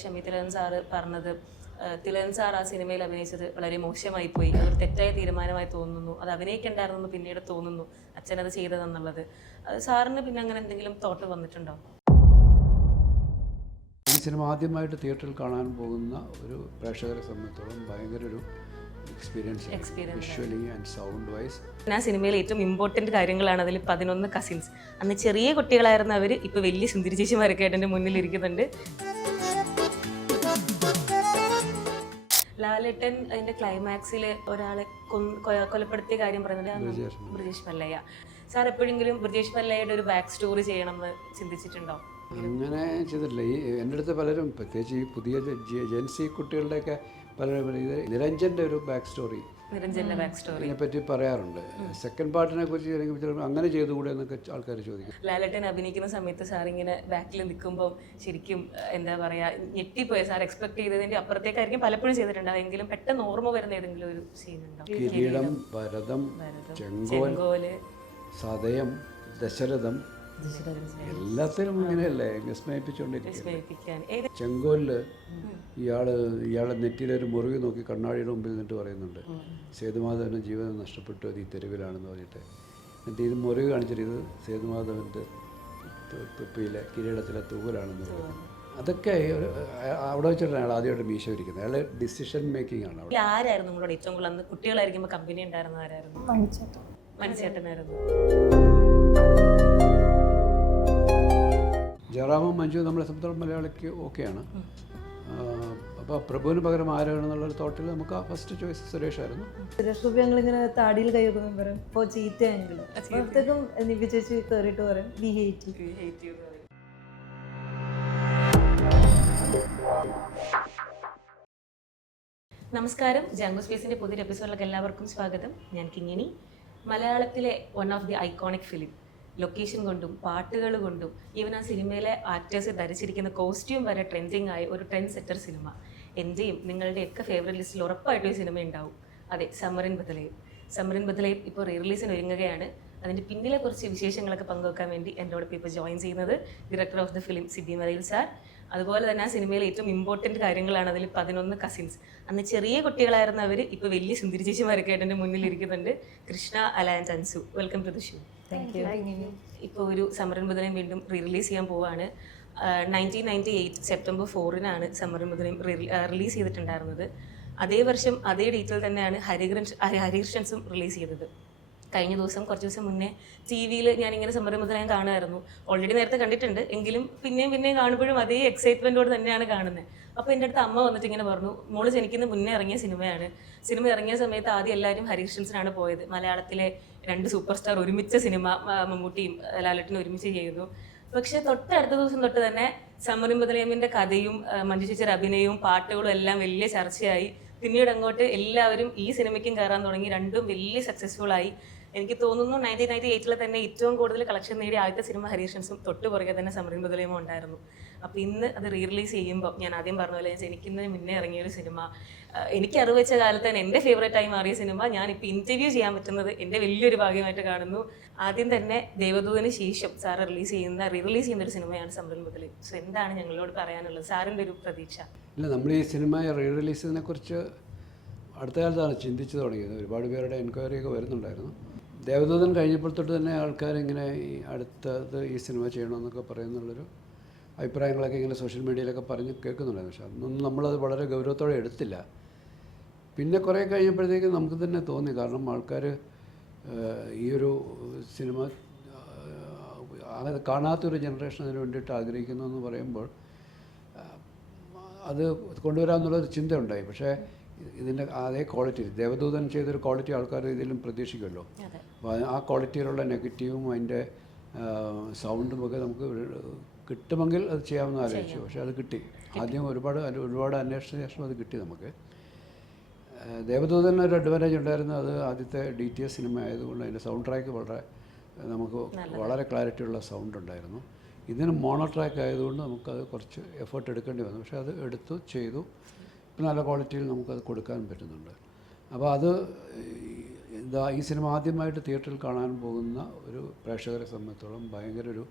Shami Thilakan sir പറഞ്ഞത് Thilakan sir ആ സിനിമയിൽ അഭിനയിച്ചത് വളരെ മോശമായി പോയി, അതൊരു തെറ്റായ തീരുമാനമായി തോന്നുന്നു, അത് അഭിനയിക്കേണ്ടായിരുന്നു പിന്നീട് തോന്നുന്നു അച്ഛനത് ചെയ്തതെന്നുള്ളത്. അത് സാറിന് പിന്നെ അങ്ങനെ എന്തെങ്കിലും തോട്ട് വന്നിട്ടുണ്ടോ? ഈ സിനിമ ആദ്യമായിട്ട് തിയേറ്ററിൽ കാണാൻ പോകുന്ന ഒരു പ്രേക്ഷകരെ സംബന്ധിച്ചോളം ഭയങ്കര ഒരു experience visually and sound wise. ആ സിനിമയിൽ ഏറ്റവും ഇമ്പോർട്ടൻറ്റ് കാര്യങ്ങളാണ് അതിൽ 11 കസിൻസ്. അന്ന് ചെറിയ കുട്ടികളായിരുന്ന അവർ ഇപ്പോൾ വലിയ സുന്ദരി ചേച്ചിമാരൊക്കെ ആയിട്ട് എൻ്റെ മുന്നിലിരിക്കുന്നുണ്ട്. ലാലേട്ടൻ അതിൻ്റെ ക്ലൈമാക്സിൽ ഒരാളെ കൊലപ്പെടുത്തിയ കാര്യം പറയുന്നത് ബ്രിജേഷ് മല്ലയ്യ. സാർ എപ്പോഴെങ്കിലും ബ്രിജേഷ് മല്ലയ്യയുടെ ഒരു ബാക്ക് സ്റ്റോറി ചെയ്യണമെന്ന് ചിന്തിച്ചിട്ടുണ്ടോ? അങ്ങനെ ചെയ്തിട്ടില്ല. എൻ്റെ അടുത്ത് പലരും, പ്രത്യേകിച്ച് ഈ പുതിയ ജെൻസി കുട്ടികളുടെയൊക്കെ പലരും നിരഞ്ജൻ്റെ ഒരു ബാക്ക് സ്റ്റോറി, നിരഞ്ജൻ്റെ ബാക്ക് സ്റ്റോറി പറ്റി പറയാറുണ്ട്. സെക്കൻഡ് പാർട്ടിനെ കുറിച്ച് അങ്ങനെ ചെയ്തുകൂടെ എന്നൊക്കെ ആൾക്കാർ ചോദിക്കും. ലാലേട്ടൻ അഭിനയിക്കുന്ന സമയത്ത് സാർ ഇങ്ങനെ ബാക്കിൽ നിൽക്കുമ്പോൾ ശരിക്കും എന്താ പറയുക, ഞെട്ടിപ്പോയി. സാർ എക്സ്പെക്ട് ചെയ്തതിൻ്റെ അപ്പുറത്തേക്കായിരിക്കും പലപ്പോഴും ചെയ്തിട്ടുണ്ടാവും, എങ്കിലും പെട്ടെന്ന് ഓർമ്മ വരുന്ന ഏതെങ്കിലും ഒരു സീൻ ഉണ്ടോ? കിരീടം, ഭരതം, ചെങ്കോല്, സതയം, ദശരഥം, എല്ലാത്തിനും ഇങ്ങനെയല്ലേ വിസ്മയിപ്പിച്ചുകൊണ്ടിരിക്കും. ചെങ്കോലില് ഇയാളെ നെറ്റിയിലൊരു മുറിവ് നോക്കി കണ്ണാടിയുടെ മുമ്പിൽ നിന്നിട്ട് പറയുന്നുണ്ട്, സേതുമാധവൻ്റെ ജീവിതം നഷ്ടപ്പെട്ടു, അത് ഈ തെരുവിലാണെന്ന് പറഞ്ഞിട്ട്. എന്നിട്ട് ഇത് മുറിവ് കാണിച്ചിട്ട് ഇത് സേതുമാധവൻ്റെ തൊപ്പിയിലെ കിരീടത്തിലെ തൂവലാണെന്ന് പറയുന്നത്. അതൊക്കെ അവിടെ വെച്ചിട്ടാണ് അയാൾ ആദ്യമായിട്ട് മീശ ഇരിക്കുന്നത്. അയാൾ ഡിസിഷൻ മേക്കിംഗ് ആണ്. അവിടെ ആരായിരുന്നു നിങ്ങളോട് ഏറ്റവും കൂടുതൽ അന്ന് കുട്ടികളായിരിക്കുമ്പോൾ കമ്പനി ഉണ്ടായിരുന്ന ആരായിരുന്നു? മണിച്ചേട്ടനായിരുന്നു. ജയറാമും മഞ്ജു നമ്മളെ സംബന്ധിച്ചിടത്തോളം മലയാളിക്ക് ഓക്കെയാണ്. അപ്പോൾ പ്രഭുവിന് പകരം ആരാണെന്നുള്ളൊരു തോട്ടിൽ നമുക്ക് ഫസ്റ്റ് ചോയ്സ് സുരേഷ് ആയിരുന്നു. സുരേഷ് ഗോപി ഞങ്ങളിങ്ങനെ താടിയിൽ കൈവെക്കുന്നു പറയും, ഇപ്പോൾ ചീത്തയാണെങ്കിലും അപ്പോഴത്തേക്കും നിവ്യ ചേച്ചി കയറിയിട്ട് പറയും ബി ഹേറ്റ്. നമസ്കാരം, ജാങ്കോ സ്പേസിൻ്റെ പുതിയൊരു എപ്പിസോഡിലേക്ക് എല്ലാവർക്കും സ്വാഗതം. ഞാൻ കിങ്ങിണി. മലയാളത്തിലെ one of the iconic film, location കൊണ്ടും പാട്ടുകൾ കൊണ്ടും ഈവൻ ആ സിനിമയിലെ ആക്ടേഴ്സ് ധരിച്ചിരിക്കുന്ന കോസ്റ്റ്യൂം വരെ ട്രെൻഡിങ് ആയ ഒരു ട്രെൻഡ് സെറ്റർ സിനിമ. എൻ്റെയും നിങ്ങളുടെയൊക്കെ ഫേവറേറ്റ് ലിസ്റ്റിൽ ഉറപ്പായിട്ടും ഈ സിനിമ ഉണ്ടാവും. അതെ, സമറിൻ ബദലയും. സമറിൻ ബദലയും ഇപ്പോൾ റിലീസിന് ഒരുങ്ങുകയാണ്. അതിൻ്റെ പിന്നിലെ കുറച്ച് വിശേഷങ്ങളൊക്കെ പങ്കുവെക്കാൻ വേണ്ടി എന്നോടൊപ്പം ഇപ്പോൾ ജോയിൻ ചെയ്യുന്നത് director of the film Sibi Malayil sir. അതുപോലെ തന്നെ ആ സിനിമയിലെ ഏറ്റവും ഇമ്പോർട്ടൻറ്റ് കാര്യങ്ങളാണ് അതിൽ 11 കസിൻസ്. അന്ന് ചെറിയ കുട്ടികളായിരുന്ന അവർ ഇപ്പോൾ വലിയ സുന്ദരി ചേച്ചിമാരൊക്കെ ആയിട്ട് എൻ്റെ മുന്നിലിരിക്കുന്നുണ്ട്. Krishna, Ala and Ansu, welcome to the show. Thank you. ഇപ്പോൾ ഒരു സമറിൻ ബദലയും വീണ്ടും റിലീസ് ചെയ്യാൻ പോവുകയാണ്. 1998 സെപ്റ്റംബർ 4-നാണ് സമറിൻ ബദലയും റിലീസ് ചെയ്തിട്ടുണ്ടായിരുന്നത്. അതേ വർഷം അതേ ഡേറ്റിൽ തന്നെയാണ് ഹരികൃഷ്ണൻസും റിലീസ് ചെയ്തത്. കഴിഞ്ഞ ദിവസം, കുറച്ച് ദിവസം മുന്നേ TV-യിൽ ഞാനിങ്ങനെ സമറിൻ ബദലയും കാണുമായിരുന്നു. ഓൾറെഡി നേരത്തെ കണ്ടിട്ടുണ്ട്, എങ്കിലും പിന്നെയും കാണുമ്പോഴും അതേ എക്സൈറ്റ്മെൻറ്റോട് തന്നെയാണ് കാണുന്നത്. അപ്പോൾ എൻ്റെ അടുത്ത് അമ്മ വന്നിട്ട് ഇങ്ങനെ പറഞ്ഞു, മോള് ജനിക്കുന്ന മുന്നേ ഇറങ്ങിയ സിനിമയാണ്. സിനിമ ഇറങ്ങിയ സമയത്ത് ആദ്യം എല്ലാവരും ഹരികൃഷ്ണൻസിനാണ് പോയത്. മലയാളത്തിലെ 2 സൂപ്പർ സ്റ്റാർ ഒരുമിച്ച സിനിമ, മമ്മൂട്ടിയും ലാലേട്ടനും ഒരുമിച്ച് ചെയ്തു. പക്ഷെ തൊട്ടടുത്ത ദിവസം തൊട്ട് തന്നെ സമറിൻ ബദലയമിൻ്റെ കഥയും മഞ്ജു ചേച്ചിയുടെ അഭിനയവും പാട്ടുകളും എല്ലാം വലിയ ചർച്ചയായി. പിന്നീട് അങ്ങോട്ട് എല്ലാവരും ഈ സിനിമയ്ക്കും കയറാൻ തുടങ്ങി. രണ്ടും വലിയ സക്സസ്ഫുൾ ആയി. എനിക്ക് തോന്നുന്നു 1998 തന്നെ ഏറ്റവും കൂടുതൽ കളക്ഷൻ നേടിയ ആദ്യത്തെ സിനിമ ഹരികൃഷ്ണൻസും തൊട്ട് പുറകെ തന്നെ സമറിൻ ബദലയും ഉണ്ടായിരുന്നു. അപ്പോൾ ഇന്ന് അത് റിലീസ് ചെയ്യുമ്പോൾ ഞാൻ ആദ്യം പറഞ്ഞ പോലെ ഞാൻ ജനിക്കുന്നതിന് മുന്നേ ഇറങ്ങിയൊരു സിനിമ, എനിക്ക് അറിവ് വെച്ച കാലത്ത് തന്നെ എൻ്റെ ഫേവറേറ്റായി മാറിയ സിനിമ, ഞാനിപ്പോൾ ഇൻ്റർവ്യൂ ചെയ്യാൻ പറ്റുന്നത് എൻ്റെ വലിയൊരു ഭാഗ്യമായിട്ട് കാണുന്നു. ആദ്യം തന്നെ ദേവദൂതന് ശേഷം സാർ റിലീസ് ചെയ്യുന്ന ഒരു സിനിമയാണ് സമറിൻ ബദലയും. സോ എന്താണ് ഞങ്ങളോട് പറയാനുള്ളത്, സാറിൻ്റെ ഒരു പ്രതീക്ഷ? ഇല്ല, നമ്മൾ ഈ സിനിമ റിലീസ് ചെയ്തതിനെ കുറിച്ച് അടുത്ത കാലത്താണ് ചിന്തിച്ചു തുടങ്ങിയത്. ഒരുപാട് പേരുടെ എൻക്വയറിയൊക്കെ വരുന്നുണ്ടായിരുന്നു. ദേവദൂതൻ കഴിഞ്ഞപ്പോൾ തൊട്ട് തന്നെ ആൾക്കാരിങ്ങനെ ഈ അടുത്തത് ഈ സിനിമ ചെയ്യണമെന്നൊക്കെ പറയുന്നുള്ളൊരു അഭിപ്രായങ്ങളൊക്കെ ഇങ്ങനെ സോഷ്യൽ മീഡിയയിലൊക്കെ പറഞ്ഞ് കേൾക്കുന്നുണ്ടായിരുന്നു. പക്ഷേ അന്നൊന്നും നമ്മളത് വളരെ ഗൗരവത്തോടെ എടുത്തില്ല. പിന്നെ കുറേ കഴിഞ്ഞപ്പോഴത്തേക്കും നമുക്ക് തന്നെ തോന്നി, കാരണം ആൾക്കാർ ഈ ഒരു സിനിമ അങ്ങനെ കാണാത്തൊരു ജനറേഷൻ അതിന് വേണ്ടിയിട്ട് ആഗ്രഹിക്കുന്നു എന്ന് പറയുമ്പോൾ അത് കൊണ്ടുവരാമെന്നുള്ളൊരു ചിന്തയുണ്ടായി. പക്ഷേ ഇതിൻ്റെ അതേ ക്വാളിറ്റി, ദേവദൂതൻ ചെയ്തൊരു ക്വാളിറ്റി ആൾക്കാർ ഇതിലും പ്രതീക്ഷിക്കുമല്ലോ. അപ്പോൾ ആ ക്വാളിറ്റിയിലുള്ള നെഗറ്റീവും അതിൻ്റെ സൗണ്ടും ഒക്കെ നമുക്ക് കിട്ടുമെങ്കിൽ അത് ചെയ്യാമെന്ന് ആലോചിച്ചു. പക്ഷേ അത് കിട്ടി. ആദ്യം ഒരുപാട് അന്വേഷണ ശേഷം അത് കിട്ടി നമുക്ക്. ദേവദൂതന് ഒരു അഡ്വാൻറ്റേജ് ഉണ്ടായിരുന്നു, അത് ആദ്യത്തെ DTS സിനിമ ആയതുകൊണ്ട് അതിൻ്റെ സൗണ്ട് ട്രാക്ക് നമുക്ക് വളരെ ക്ലാരിറ്റിയുള്ള സൗണ്ട് ഉണ്ടായിരുന്നു. ഇതിന് മോണോ ട്രാക്ക് ആയതുകൊണ്ട് നമുക്കത് കുറച്ച് എഫേർട്ട് എടുക്കേണ്ടി വന്നു. പക്ഷേ അത് ചെയ്തു. നല്ല ക്വാളിറ്റിയിൽ നമുക്കത് കൊടുക്കാൻ പറ്റുന്നുണ്ട്. അപ്പോൾ അത് ഈ സിനിമ ആദ്യമായിട്ട് തിയേറ്ററിൽ കാണാൻ പോകുന്ന ഒരു പ്രേക്ഷകരെ സംബന്ധിച്ചോളം ഭയങ്കര ഒരു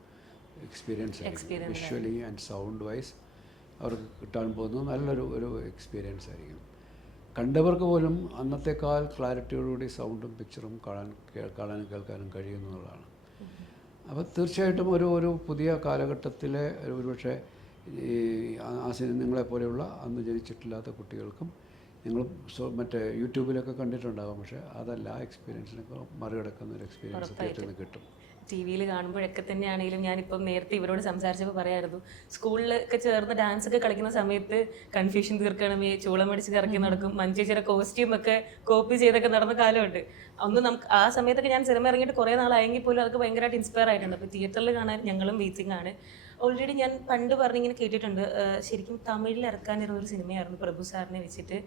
experience visually and sound wise. അവർക്ക് കിട്ടാൻ പോകുന്നത് നല്ലൊരു എക്സ്പീരിയൻസ് ആയിരിക്കും. കണ്ടവർക്ക് പോലും അന്നത്തെക്കാൾ ക്ലാരിറ്റിയോടുകൂടി സൗണ്ടും പിക്ചറും കാണാനും കേൾക്കാനും കഴിയുന്നതാണ്. അപ്പോൾ തീർച്ചയായിട്ടും ഒരു പുതിയ കാലഘട്ടത്തിലെ ഒരുപക്ഷെ ഈ നിങ്ങളെപ്പോലെയുള്ള അന്ന് ജനിച്ചിട്ടില്ലാത്ത കുട്ടികൾക്കും നിങ്ങൾ മറ്റേ യൂട്യൂബിലൊക്കെ കണ്ടിട്ടുണ്ടാകും, പക്ഷേ അതല്ല ആ എക്സ്പീരിയൻസിനൊക്കെ മറികടക്കുന്ന ഒരു എക്സ്പീരിയൻസ് തിയേറ്ററിൽ നിന്ന് കിട്ടും. ടി വിയിൽ കാണുമ്പോഴൊക്കെ തന്നെയാണെങ്കിലും ഞാനിപ്പം നേരത്തെ ഇവരോട് സംസാരിച്ചപ്പോൾ പറയായിരുന്നു, സ്കൂളിലൊക്കെ ചേർന്ന് ഡാൻസ് ഒക്കെ കളിക്കുന്ന സമയത്ത് കൺഫ്യൂഷൻ തീർക്കണമേ, ചൂളം അടിച്ച് കറക്കി നടക്കും, മഞ്ചേച്ചിയുടെ കോസ്റ്റ്യൂം ഒക്കെ കോപ്പി ചെയ്തൊക്കെ നടന്ന കാലമുണ്ട്. അന്ന് നമുക്ക് ആ സമയത്തൊക്കെ ഞാൻ സിനിമ ഇറങ്ങിയിട്ട് കുറേ നാളായെങ്കിൽ പോലും അതൊക്കെ ഭയങ്കരമായിട്ട് ഇൻസ്പയർ ആയിട്ടുണ്ട്. അപ്പോൾ തിയേറ്ററിൽ കാണാൻ ഞങ്ങളും വെയിറ്റിംഗ് ആണ്. ഓൾറെഡി ഞാൻ പണ്ട് പറഞ്ഞിങ്ങനെ കേട്ടിട്ടുണ്ട്, ശരിക്കും തമിഴിൽ ഇറക്കാനിരുന്ന ഒരു സിനിമയായിരുന്നു പ്രഭു സാറിനെ വെച്ചിട്ട്.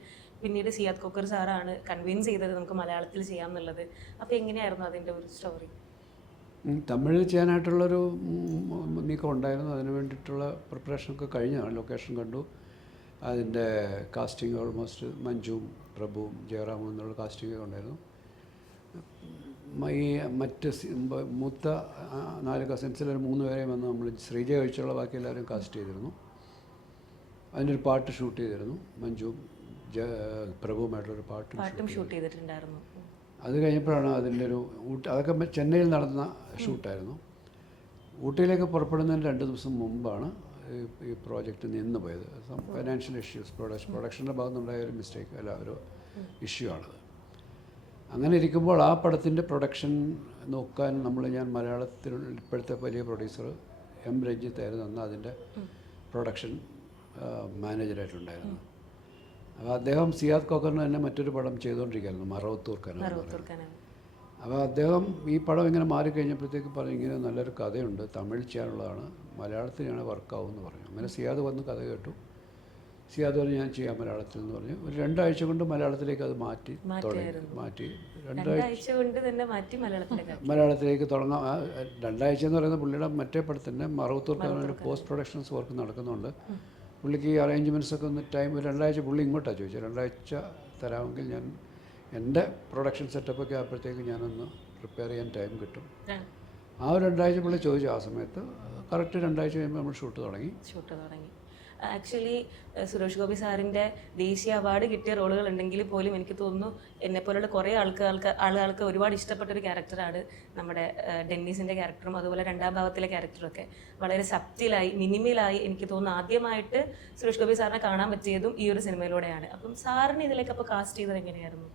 പിന്നീട് സിയാദ് കോക്കർ സാറാണ് കൺവിൻസ് ചെയ്തത് നമുക്ക് മലയാളത്തിൽ ചെയ്യാമെന്നുള്ളത്. അപ്പോൾ എങ്ങനെയായിരുന്നു അതിൻ്റെ ഒരു സ്റ്റോറി? തമിഴിൽ ചെയ്യാനായിട്ടുള്ളൊരു നീക്കം ഉണ്ടായിരുന്നു. അതിന് വേണ്ടിയിട്ടുള്ള പ്രിപ്പറേഷനൊക്കെ കഴിഞ്ഞാണ്. ലൊക്കേഷൻ കണ്ടു, അതിൻ്റെ കാസ്റ്റിംഗ് ഓൾമോസ്റ്റ് മഞ്ജുവും പ്രഭുവും ജയറാമും എന്നുള്ള കാസ്റ്റിംഗ് ഉണ്ടായിരുന്നു. ഈ മറ്റ് മൂത്ത 4 കസിൻസിൽ ഒരു 3 പേരെയും വന്ന് നമ്മൾ ശ്രീജ ഒഴിച്ചുള്ള ബാക്കി എല്ലാവരും കാസ്റ്റ് ചെയ്തിരുന്നു. അതിൻ്റെ ഒരു പാട്ട് ഷൂട്ട് ചെയ്തിരുന്നു. മഞ്ജുവും പ്രഭുവുമായിട്ടുള്ളൊരു പാട്ടും ഷൂട്ട് ചെയ്തിട്ടുണ്ടായിരുന്നു. അത് കഴിഞ്ഞപ്പോഴാണ് അതിൻ്റെ അതൊക്കെ ചെന്നൈയിൽ നടന്ന ഷൂട്ടായിരുന്നു. ഊട്ടിയിലേക്ക് പുറപ്പെടുന്നതിന് 2 ദിവസം മുമ്പാണ് ഈ പ്രോജക്റ്റ് നിന്ന് പോയത്. ഫൈനാൻഷ്യൽ ഇഷ്യൂസ്, പ്രൊഡക്ഷൻ്റെ ഭാഗത്തുനിന്നുണ്ടായ ഒരു മിസ്റ്റേക്ക് അല്ല, ഒരു ഇഷ്യൂ ആണത്. അങ്ങനെ ഇരിക്കുമ്പോൾ ആ പടത്തിൻ്റെ പ്രൊഡക്ഷൻ നോക്കാൻ ഞാൻ മലയാളത്തിൽ ഇപ്പോഴത്തെ വലിയ പ്രൊഡ്യൂസർ എം രഞ്ജിത്തായിരുന്നു അന്ന് അതിൻ്റെ പ്രൊഡക്ഷൻ മാനേജറായിട്ടുണ്ടായിരുന്നു. അപ്പോൾ അദ്ദേഹം സിയാദ് കോക്കറിന് തന്നെ മറ്റൊരു പടം ചെയ്തുകൊണ്ടിരിക്കുകയായിരുന്നു, മറവത്തൂർ കനാൽ. അപ്പോൾ അദ്ദേഹം ഈ പടം ഇങ്ങനെ മാറിക്കഴിഞ്ഞപ്പോഴത്തേക്ക് പറഞ്ഞു, ഇങ്ങനെ നല്ലൊരു കഥയുണ്ട്, തമിഴ് ചെയ്യാനുള്ളതാണ്, മലയാളത്തിലാണ് വർക്കാവും എന്ന് പറഞ്ഞു. അങ്ങനെ സിയാദ് വന്ന് കഥ കേട്ടു. സിയാദ് പറഞ്ഞു ഞാൻ ചെയ്യാം മലയാളത്തിൽ എന്ന് പറഞ്ഞു. ഒരു 2 ആഴ്ച കൊണ്ട് മലയാളത്തിലേക്ക് അത് മാറ്റി 2 ആഴ്ച കൊണ്ട് തന്നെ മലയാളത്തിലേക്ക് തുടങ്ങാം. 2 ആഴ്ച എന്ന് പറയുന്നത് പുള്ളിയുടെ മറ്റേ പടത്തിൻ്റെ മറവത്തൂർ കനാലിൻ്റെ പോസ്റ്റ് പ്രൊഡക്ഷൻസ് വർക്ക് നടക്കുന്നുണ്ട്. പുള്ളിക്ക് ഈ അറേഞ്ച്മെൻറ്റ്സൊക്കെ ഒന്ന് ടൈം 2 ആഴ്ച പുള്ളി ഇങ്ങോട്ടാണ് ചോദിച്ചത്. 2 ആഴ്ച തരാമെങ്കിൽ ഞാൻ എൻ്റെ പ്രൊഡക്ഷൻ സെറ്റപ്പൊക്കെ ആയപ്പോഴത്തേക്ക് ഞാനൊന്ന് പ്രിപ്പയർ ചെയ്യാൻ ടൈം കിട്ടും. ആ ഒരു 2 ആഴ്ച പുള്ളി ചോദിച്ചു. ആ സമയത്ത് കറക്റ്റ് 2 ആഴ്ച കഴിയുമ്പോൾ നമ്മൾ ഷൂട്ട് തുടങ്ങി. ആക്ച്വലി സുരേഷ് ഗോപി സാറിൻ്റെ ദേശീയ അവാർഡ് കിട്ടിയ റോളുകൾ ഉണ്ടെങ്കിൽ പോലും എനിക്ക് തോന്നുന്നു എന്നെപ്പോലുള്ള കുറേ ആളുകൾക്ക് ഒരുപാട് ഇഷ്ടപ്പെട്ട ഒരു ക്യാരക്ടറാണ് നമ്മുടെ ഡെന്നീസിൻ്റെ ക്യാരക്ടറും അതുപോലെ 2ാം ഭാഗത്തിലെ ക്യാരക്ടറൊക്കെ. വളരെ സബ്റ്റിലായി മിനിമലായി എനിക്ക് തോന്നുന്നു ആദ്യമായിട്ട് സുരേഷ് ഗോപി സാറിനെ കാണാൻ പറ്റിയതും ഈ ഒരു സിനിമയിലൂടെയാണ്. അപ്പം സാറിന് ഇതിലേക്ക് അപ്പോൾ കാസ്റ്റ് ചെയ്തത് എങ്ങനെയായിരുന്നു?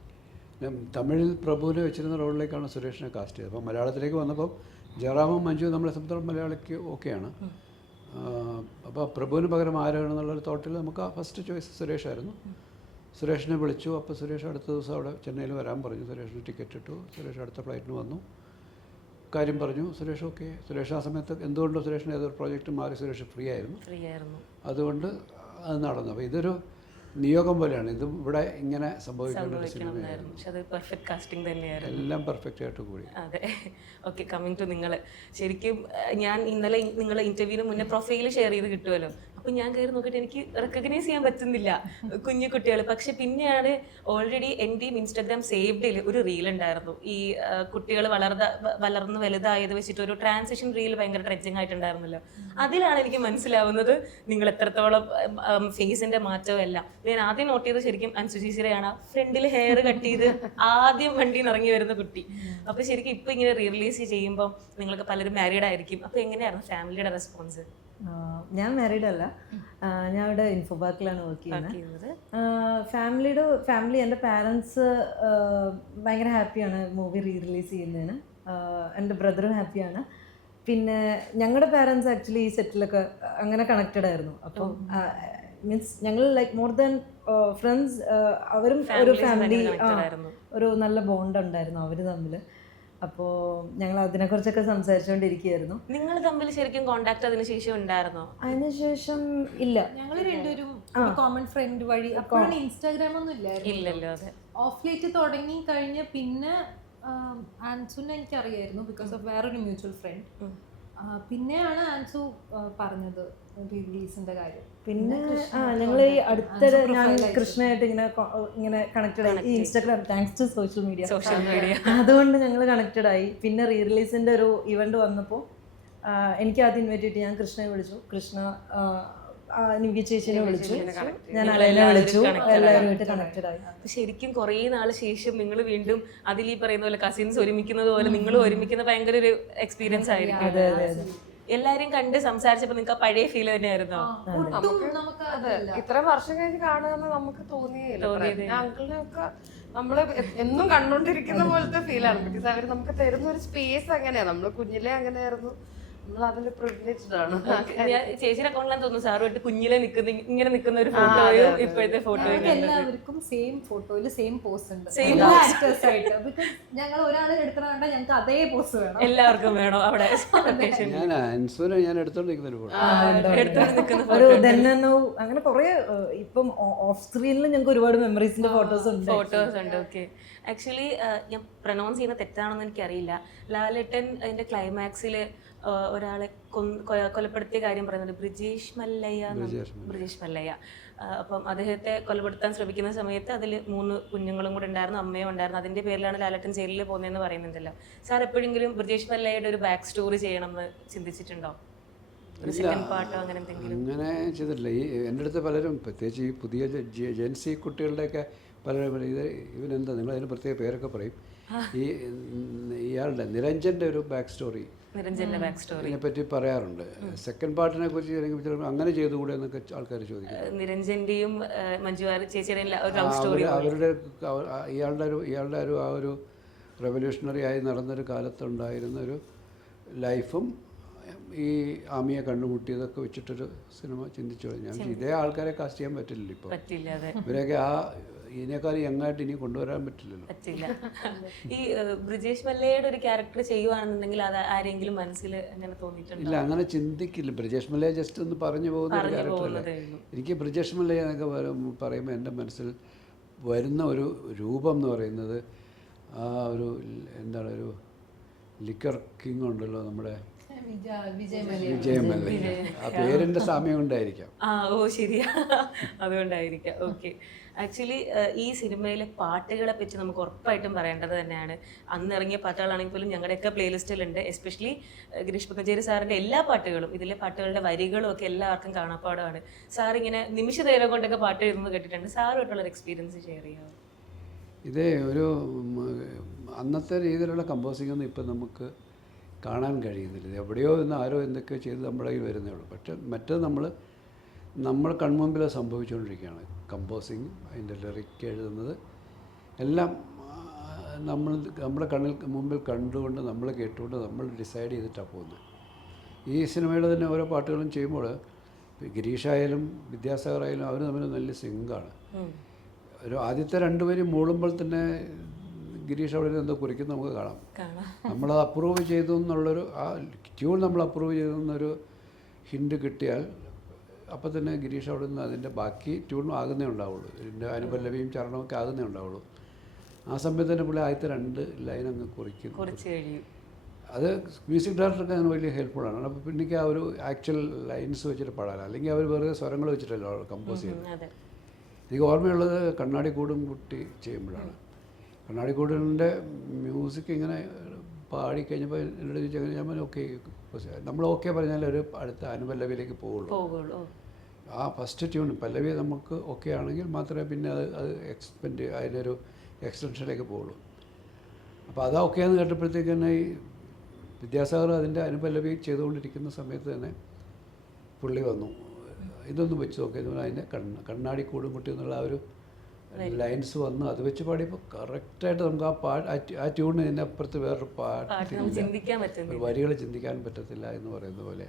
തമിഴിൽ പ്രഭുവിനെ വെച്ചിരുന്ന റോളിലേക്കാണ് സുരേഷിനെ കാസ്റ്റ് ചെയ്തത്. അപ്പോൾ മലയാളത്തിലേക്ക് വന്നപ്പോൾ ജയറാമും മഞ്ജു നമ്മളെ സംബന്ധിച്ചിടത്തോളം മലയാളിക്ക് ഓക്കെയാണ്. അപ്പോൾ പ്രഭുവിന് പകരം ആരാണെന്നുള്ളൊരു തോട്ടിൽ നമുക്ക് ഫസ്റ്റ് ചോയ്സ് സുരേഷായിരുന്നു. സുരേഷിനെ വിളിച്ചു. അപ്പോൾ സുരേഷ് അടുത്ത ദിവസം അവിടെ ചെന്നൈയിൽ വരാൻ പറഞ്ഞു. സുരേഷിന് ടിക്കറ്റ് ഇട്ടു. സുരേഷ് അടുത്ത ഫ്ലൈറ്റിന് വന്നു, കാര്യം പറഞ്ഞു. സുരേഷ് ഓക്കെ. സുരേഷ് ആ സമയത്ത് എന്തുകൊണ്ടോ സുരേഷിന് ഏതൊരു പ്രോജക്റ്റ് മാറി സുരേഷ് ഫ്രീ ആയിരുന്നു. അതുകൊണ്ട് അത് നടന്നു. അപ്പോൾ ഇതൊരു നിയോഗം പോലെയാണ്. ഇതും ഇവിടെ ഇങ്ങനെ സംഭവിക്കേണ്ട സിനിമയായിരുന്നു. എല്ലാം പെർഫെക്റ്റ് ആയിട്ട് കൂടി. അതെ. ഓക്കെ, കമ്മിങ് ടു നിങ്ങൾ. ശരിക്കും ഞാൻ ഇന്നലെ നിങ്ങൾ ഇന്റർവ്യൂവിന് മുന്നേ പ്രൊഫൈൽ ഷെയർ ചെയ്ത് കിട്ടുമല്ലോ. അപ്പം ഞാൻ കയറി നോക്കിയിട്ട് എനിക്ക് റെക്കഗ്നൈസ് ചെയ്യാൻ പറ്റുന്നില്ല കുഞ്ഞു കുട്ടികൾ. പക്ഷെ പിന്നെയാണ് ഓൾറെഡി എൻ്റെയും ഇൻസ്റ്റാഗ്രാം സേവ്ഡിൽ ഒരു റീൽ ഉണ്ടായിരുന്നു. ഈ കുട്ടികൾ വളർന്ന് വലുതായത് വെച്ചിട്ട് ഒരു ട്രാൻസിഷൻ റീൽ ഭയങ്കര ട്രെൻഡിങ് ആയിട്ടുണ്ടായിരുന്നല്ലോ. അതിലാണ് എനിക്ക് മനസ്സിലാവുന്നത് നിങ്ങൾ എത്രത്തോളം ഫേസിന്റെ മാറ്റവും എല്ലാം. ഞാൻ ആദ്യം നോട്ട് ചെയ്ത് ശരിക്കും അൻസുചീസിരെയാണ്. ഫ്രണ്ടിൽ ഹെയർ കട്ട് ചെയ്ത് ആദ്യം വണ്ടിയിൽ നിന്ന് ഇറങ്ങി വരുന്ന കുട്ടി. അപ്പൊ ശരിക്കും ഇപ്പൊ ഇങ്ങനെ റിലീസ് ചെയ്യുമ്പോൾ നിങ്ങൾക്ക് പലരും മാരീഡ് ആയിരിക്കും. അപ്പൊ എങ്ങനെയായിരുന്നു ഫാമിലിയുടെ റെസ്പോൺസ്? ഞാൻ മാരീഡ് അല്ല, ഞാൻ ഇവിടെ ഇൻഫോപാർക്കിലാണ് വർക്ക് ചെയ്യുന്നത്. ഫാമിലി എൻ്റെ പാരൻസ് ഭയങ്കര ഹാപ്പിയാണ് മൂവി റിലീസ് ചെയ്യുന്നതിന്. എൻ്റെ ബ്രദറും ഹാപ്പിയാണ്. പിന്നെ ഞങ്ങളുടെ പാരൻസ് ആക്ച്വലി ഈ സെറ്റിലൊക്കെ അങ്ങനെ കണക്റ്റഡ് ആയിരുന്നു. അപ്പം മീൻസ് ഞങ്ങൾ ലൈക്ക് മോർ ദാൻ ഫ്രണ്ട്സ്, അവരും ഒരു ഫാമിലി, ഒരു നല്ല ബോണ്ട് ഉണ്ടായിരുന്നു അവർ തമ്മിൽ. അപ്പോൾ ഞങ്ങൾ അതിനെക്കുറിച്ചൊക്കെ സംസാരിച്ചുകൊണ്ടിരിക്കുകയായിരുന്നു. നിങ്ങൾ തമ്മിൽ ശരിക്കും കോണ്ടാക്ട് അതിനുശേഷം ഉണ്ടായിരുന്നോ? അതിനുശേഷം ഇല്ല. ഞങ്ങൾ രണ്ടുപേരും കോമൺ ഫ്രണ്ട് വഴി. അപ്പോഴാണ് ഇൻസ്റ്റാഗ്രാം ഒന്നും ഇല്ലല്ലോ. അതെ, ഓഫ് ലേറ്റ് തുടങ്ങി കഴിഞ്ഞ് പിന്നെ ആൻസുനെ എനിക്കറിയായിരുന്നു ബിക്കോസ് ഓഫ് വേറൊരു മ്യൂച്വൽ ഫ്രണ്ട്. പിന്നെയാണ് ആൻസു പറഞ്ഞത് റിലീസിന്റെ കാര്യം. പിന്നെ ഞങ്ങൾ ഈ അടുത്തിടെ ഞാൻ കൃഷ്ണയായിട്ട് ഇങ്ങനെ കണക്റ്റഡ് ആയി. ഈ Instagram thanks to social media അതുകൊണ്ട് ഞങ്ങൾ കണക്റ്റഡ് ആയി. പിന്നെ റിലീസിന്റെ ഒരു ഇവന്റ് വന്നപ്പോൾ എനിക്ക് ആദ്യം ഇൻവൈറ്റ് ചെയ്തിട്ട് ഞാൻ കൃഷ്ണയെ വിളിച്ചു. കൃഷ്ണ നിവ്യ ചേച്ചിനെ വിളിച്ചു, ഞാൻ അലനെ വിളിച്ചു, എല്ലാവരുമായിട്ട് കണക്റ്റഡ് ആയി. അപ്പൊ ശരിക്കും കുറേ നാൾ ശേഷം നിങ്ങൾ വീണ്ടും അതിൽ ഈ പറയുന്ന പോലെ കസിൻസ് ഒരുമിക്കുന്നത് പോലെ നിങ്ങൾ ഒരുമിക്കുന്ന ഭയങ്കര ഒരു എക്സ്പീരിയൻസ് ആയിരിക്കും. എല്ലാരും കണ്ട് സംസാരിച്ചപ്പോ നിങ്ങൾക്ക് ആ പഴയ ഫീൽ തന്നെയായിരുന്നോ? അതെ, ഇത്രയും വർഷം കഴിഞ്ഞ് കാണുമെന്ന് നമുക്ക് തോന്നിയില്ല. അങ്കിളിനൊക്കെ നമ്മള് എന്നും കണ്ടോണ്ടിരിക്കുന്ന പോലത്തെ ഫീലാണ്. ബിക്കോസ് അവര് നമുക്ക് തരുന്ന ഒരു സ്പേസ് അങ്ങനെയാ. നമ്മള് കുഞ്ഞിലെ അങ്ങനെയായിരുന്നു. നമ്മൾ അതിന് പ്രിവിലേജ്ഡ് ആണ്. ഞാൻ ചേച്ചിയുടെ അക്കൗണ്ടിലാന്ന് തോന്നുന്നു സാറുമായിട്ട് കുഞ്ഞിലെ ഇങ്ങനെ നിൽക്കുന്ന ഒരു ഫോട്ടോയും ഇപ്പോഴത്തെ ഫോട്ടോയും എല്ലാവർക്കും സെയിം ഫോട്ടോയില് സെയിം പോസ് ഉണ്ട് ആക്ടേഴ്സ് ആയിട്ട്. ബിക്കോസ് ഞങ്ങൾ ഒരാൾ എടുക്കണ കണ്ടാൽ ഞങ്ങൾക്ക് അതേ പോസ് വേണം, എല്ലാവർക്കും വേണം അവിടെ. ഞാൻ അൻസുനെ ഞാൻ എടുത്തോണ്ടിരിക്കുന്ന ഒരു ഫോട്ടോ, ഒരു ദന്നോ അങ്ങനെ കുറെ ഇപ്പം ഓഫ് സ്ക്രീനിൽ ഞങ്ങൾക്ക് ഒരുപാട് മെമ്മറീസിന്റെ ഫോട്ടോസ് ഉണ്ട്. ഓക്കെ. ആക്ച്വലി ഞാൻ പ്രൊനൗൺസ് ചെയ്യുന്ന തെറ്റാണെന്ന് എനിക്കറിയില്ല. ലാലേട്ടൻ അതിന്റെ ക്ലൈമാക്സിൽ ഒരാളെ കൊലപ്പെടുത്തിയ കാര്യം പറയുന്നുണ്ട്, ബ്രിജേഷ് മല്ലയ്യ. അപ്പം അദ്ദേഹത്തെ കൊലപ്പെടുത്താൻ ശ്രമിക്കുന്ന സമയത്ത് അതിൽ 3 കുഞ്ഞുങ്ങളും കൂടെ ഉണ്ടായിരുന്നു, അമ്മയും ഉണ്ടായിരുന്നു. അതിന്റെ പേരിലാണ് ലാലേട്ടൻ ജയിലിൽ പോകുന്നതെന്ന് പറയുന്നുണ്ടല്ലോ. സാർ എപ്പോഴെങ്കിലും ബ്രിജേഷ് മല്ലയ്യയുടെ ഒരു ബാക്ക് സ്റ്റോറി ചെയ്യണം എന്ന് ചിന്തിച്ചിട്ടുണ്ടോ? ഒരു സെക്കൻഡ് പാർട്ടോ അങ്ങനെ എന്തെങ്കിലും? അങ്ങനെ ചെയ്തിട്ടില്ല. എൻ്റെ അടുത്ത് പലരും, പ്രത്യേകിച്ച് ഈ പുതിയ ജെൻസി കുട്ടികളുടെയൊക്കെ പലരും ഇവനെന്താ നിങ്ങൾ അതിന് പ്രത്യേക പേരൊക്കെ പറയും. ഇയാളുടെ നിരഞ്ജൻ്റെ ഒരു ബാക്ക് സ്റ്റോറി ഇതിനെപ്പറ്റി പറയാറുണ്ട്. സെക്കൻഡ് പാർട്ടിനെ കുറിച്ച് അങ്ങനെ ചെയ്തുകൂടെ എന്നൊക്കെ ആൾക്കാർ ചോദിക്കും. നിരഞ്ജന്റെയും അവരുടെ ഇയാളുടെ ഒരു ആ ഒരു റെവല്യൂഷണറി ആയി നടന്നൊരു കാലത്തുണ്ടായിരുന്ന ഒരു ലൈഫും ഈ ആമിയെ കണ്ടുമുട്ടിയതൊക്കെ വെച്ചിട്ടൊരു സിനിമ ചിന്തിച്ചു. ഞാൻ ഇതേ ആൾക്കാരെ കാസ്റ്റ് ചെയ്യാൻ പറ്റില്ലല്ലോ ഇപ്പോൾ. ഇവരൊക്കെ ഇതിനേക്കാളും യങ്ങായിട്ട് ഇനി കൊണ്ടുവരാൻ പറ്റില്ല. ഈ ബ്രിജേഷ് മല്ലയുടെ ഒരു ക്യാരക്ടർ ചെയ്യുവാണെന്നുണ്ടെങ്കിൽ അത് ആരെങ്കിലും മനസ്സിൽ അങ്ങനെ തോന്നിയിട്ടുണ്ടോ? ഇല്ല, അങ്ങനെ ചിന്തിക്കില്ല. ബ്രിജേഷ് മല്ലയെ ജസ്റ്റ് ഒന്ന് പറഞ്ഞു പോകുന്ന ഒരു ക്യാരക്ടറല്ല. എനിക്ക് ബ്രിജേഷ് മല്ലയ എന്നൊക്കെ പറയുമ്പോൾ എൻ്റെ മനസ്സിൽ വരുന്ന ഒരു രൂപം എന്ന് പറയുന്നത് ആ ഒരു എന്താണ്, ഒരു ലിക്കർ കിങ് ഉണ്ടല്ലോ നമ്മുടെ വിജയ് മല്ലയ്യ. ആ പേരിൻ്റെ സാമ്യം കൊണ്ടായിരിക്കാം. ശരിയാ, അതുകൊണ്ടായിരിക്കാം. ഓക്കെ. ആക്ച്വലി ഈ സിനിമയിലെ പാട്ടുകളെ പറ്റി നമുക്ക് ഉറപ്പായിട്ടും പറയേണ്ടത് തന്നെയാണ്. അന്ന് ഇറങ്ങിയ പാട്ടുകളാണെങ്കിൽ പോലും ഞങ്ങളുടെയൊക്കെ പ്ലേലിസ്റ്റിലുണ്ട്. എസ്പെഷ്യലി ഗിരീഷ് പുത്തഞ്ചേരി സാറിൻ്റെ എല്ലാ പാട്ടുകളും, ഇതിലെ പാട്ടുകളുടെ വരികളും ഒക്കെ എല്ലാവർക്കും കാണാപ്പാടമാണ്. സാർ ഇങ്ങനെ നിമിഷ നേരം കൊണ്ടൊക്കെ പാട്ട് എഴുതുന്നത് കേട്ടിട്ടുണ്ട്. സാറുമായിട്ടുള്ളൊരു എക്സ്പീരിയൻസ് ഷെയർ ചെയ്യാമോ? ഇതേ ഒരു അന്നത്തെ രീതിയിലുള്ള കമ്പോസിംഗ് ഒന്നും ഇപ്പം നമുക്ക് കാണാൻ കഴിയുന്നില്ല. എവിടെയോ നിന്ന് ആരോ എന്തൊക്കെയോ ചെയ്ത് നമ്മുടെ കയ്യിൽ വരുന്നേ ഉള്ളൂ. പക്ഷെ മറ്റേത് നമ്മൾ കൺമുമ്പിൽ സംഭവിച്ചുകൊണ്ടിരിക്കുകയാണ്. കമ്പോസിങ്, അതിൻ്റെ ലിറിക്ക് എഴുതുന്നത് എല്ലാം നമ്മുടെ കണ്ണിൽ മുമ്പിൽ കണ്ടുകൊണ്ട്, നമ്മൾ കേട്ടുകൊണ്ട്, നമ്മൾ ഡിസൈഡ് ചെയ്തിട്ടാണ് പോകുന്നത്. ഈ സിനിമയുടെ തന്നെ ഓരോ പാട്ടുകളും ചെയ്യുമ്പോൾ ഗിരീഷായാലും വിദ്യാസാഗറായാലും അവർ തമ്മിൽ നല്ല സിങ്കാണ്. ഒരു ആദ്യത്തെ 2 പേരും മൂളുമ്പോൾ തന്നെ ഗിരീഷ് അവിടെ എന്തോ കുറിക്കുന്നത് നമുക്ക് കാണാം. നമ്മളത് അപ്രൂവ് ചെയ്തു എന്നുള്ളൊരു ആ ട്യൂൺ നമ്മൾ അപ്രൂവ് ചെയ്തെന്നൊരു ഹിൻഡ് കിട്ടിയാൽ അപ്പോൾ തന്നെ ഗിരീഷ് അവിടെ നിന്ന് അതിൻ്റെ ബാക്കി ട്യൂൺ ആകുന്നേ ഉണ്ടാവുള്ളൂ. ഇതിൻ്റെ അനുപല്ലവിയും ചരണമൊക്കെ ആകുന്നേ ഉണ്ടാവുള്ളൂ. ആ സമയത്ത് തന്നെ പുള്ളി ആദ്യത്തെ 2 ലൈൻ അങ്ങ് കുറിക്കും. അത് മ്യൂസിക് ഡയറക്ടർക്ക് അതിന് വലിയ ഹെൽപ്ഫുള്ളാണ്. അപ്പോൾ പിന്നെ ആ ഒരു ആക്ച്വൽ ലൈൻസ് വെച്ചിട്ട് പാടാൻ, അല്ലെങ്കിൽ അവർ വെറുതെ സ്വരങ്ങൾ വെച്ചിട്ടല്ലോ കമ്പോസ് ചെയ്യുന്നത്. എനിക്ക് ഓർമ്മയുള്ളത് കണ്ണാടിക്കൂടും കുട്ടി ചെയ്യുമ്പോഴാണ്. കണ്ണാടിക്കൂടിൻ്റെ മ്യൂസിക് ഇങ്ങനെ പാടിക്കഴിഞ്ഞപ്പോൾ എന്നോട് ചോദിച്ചാൽ ഞാൻ ഓക്കെ, നമ്മൾ ഓക്കെ പറഞ്ഞാൽ ഒരു അടുത്ത അനുപല്ലവിയിലേക്ക് പോവുള്ളൂ. ആ ഫസ്റ്റ് ട്യൂൺ പല്ലവി നമുക്ക് ഓക്കെ ആണെങ്കിൽ മാത്രമേ പിന്നെ അത് അതിനൊരു എക്സ്റ്റൻഷനിലേക്ക് പോവുള്ളൂ. അപ്പോൾ അത് ഓക്കെ എന്ന് കേട്ടപ്പോഴത്തേക്ക് തന്നെ ഈ വിദ്യാസാഗർ അതിൻ്റെ അനുപല്ലവി ചെയ്തുകൊണ്ടിരിക്കുന്ന സമയത്ത് തന്നെ പുള്ളി വന്നു, ഇതൊന്നും വെച്ച് നോക്കിയത് അതിൻ്റെ കണ്ണാടിക്കൂടും കുട്ടി എന്നുള്ള ആ ഒരു ലൈൻസ് വന്ന് അത് വെച്ച് പാടിയപ്പോൾ കറക്റ്റായിട്ട് നമുക്ക് ആ ട്യൂണിന് ഇതിനപ്പുറത്ത് വേറൊരു പാട്ടില്ല, വരികൾ ചിന്തിക്കാൻ പറ്റത്തില്ല എന്ന് പറയുന്ന പോലെ.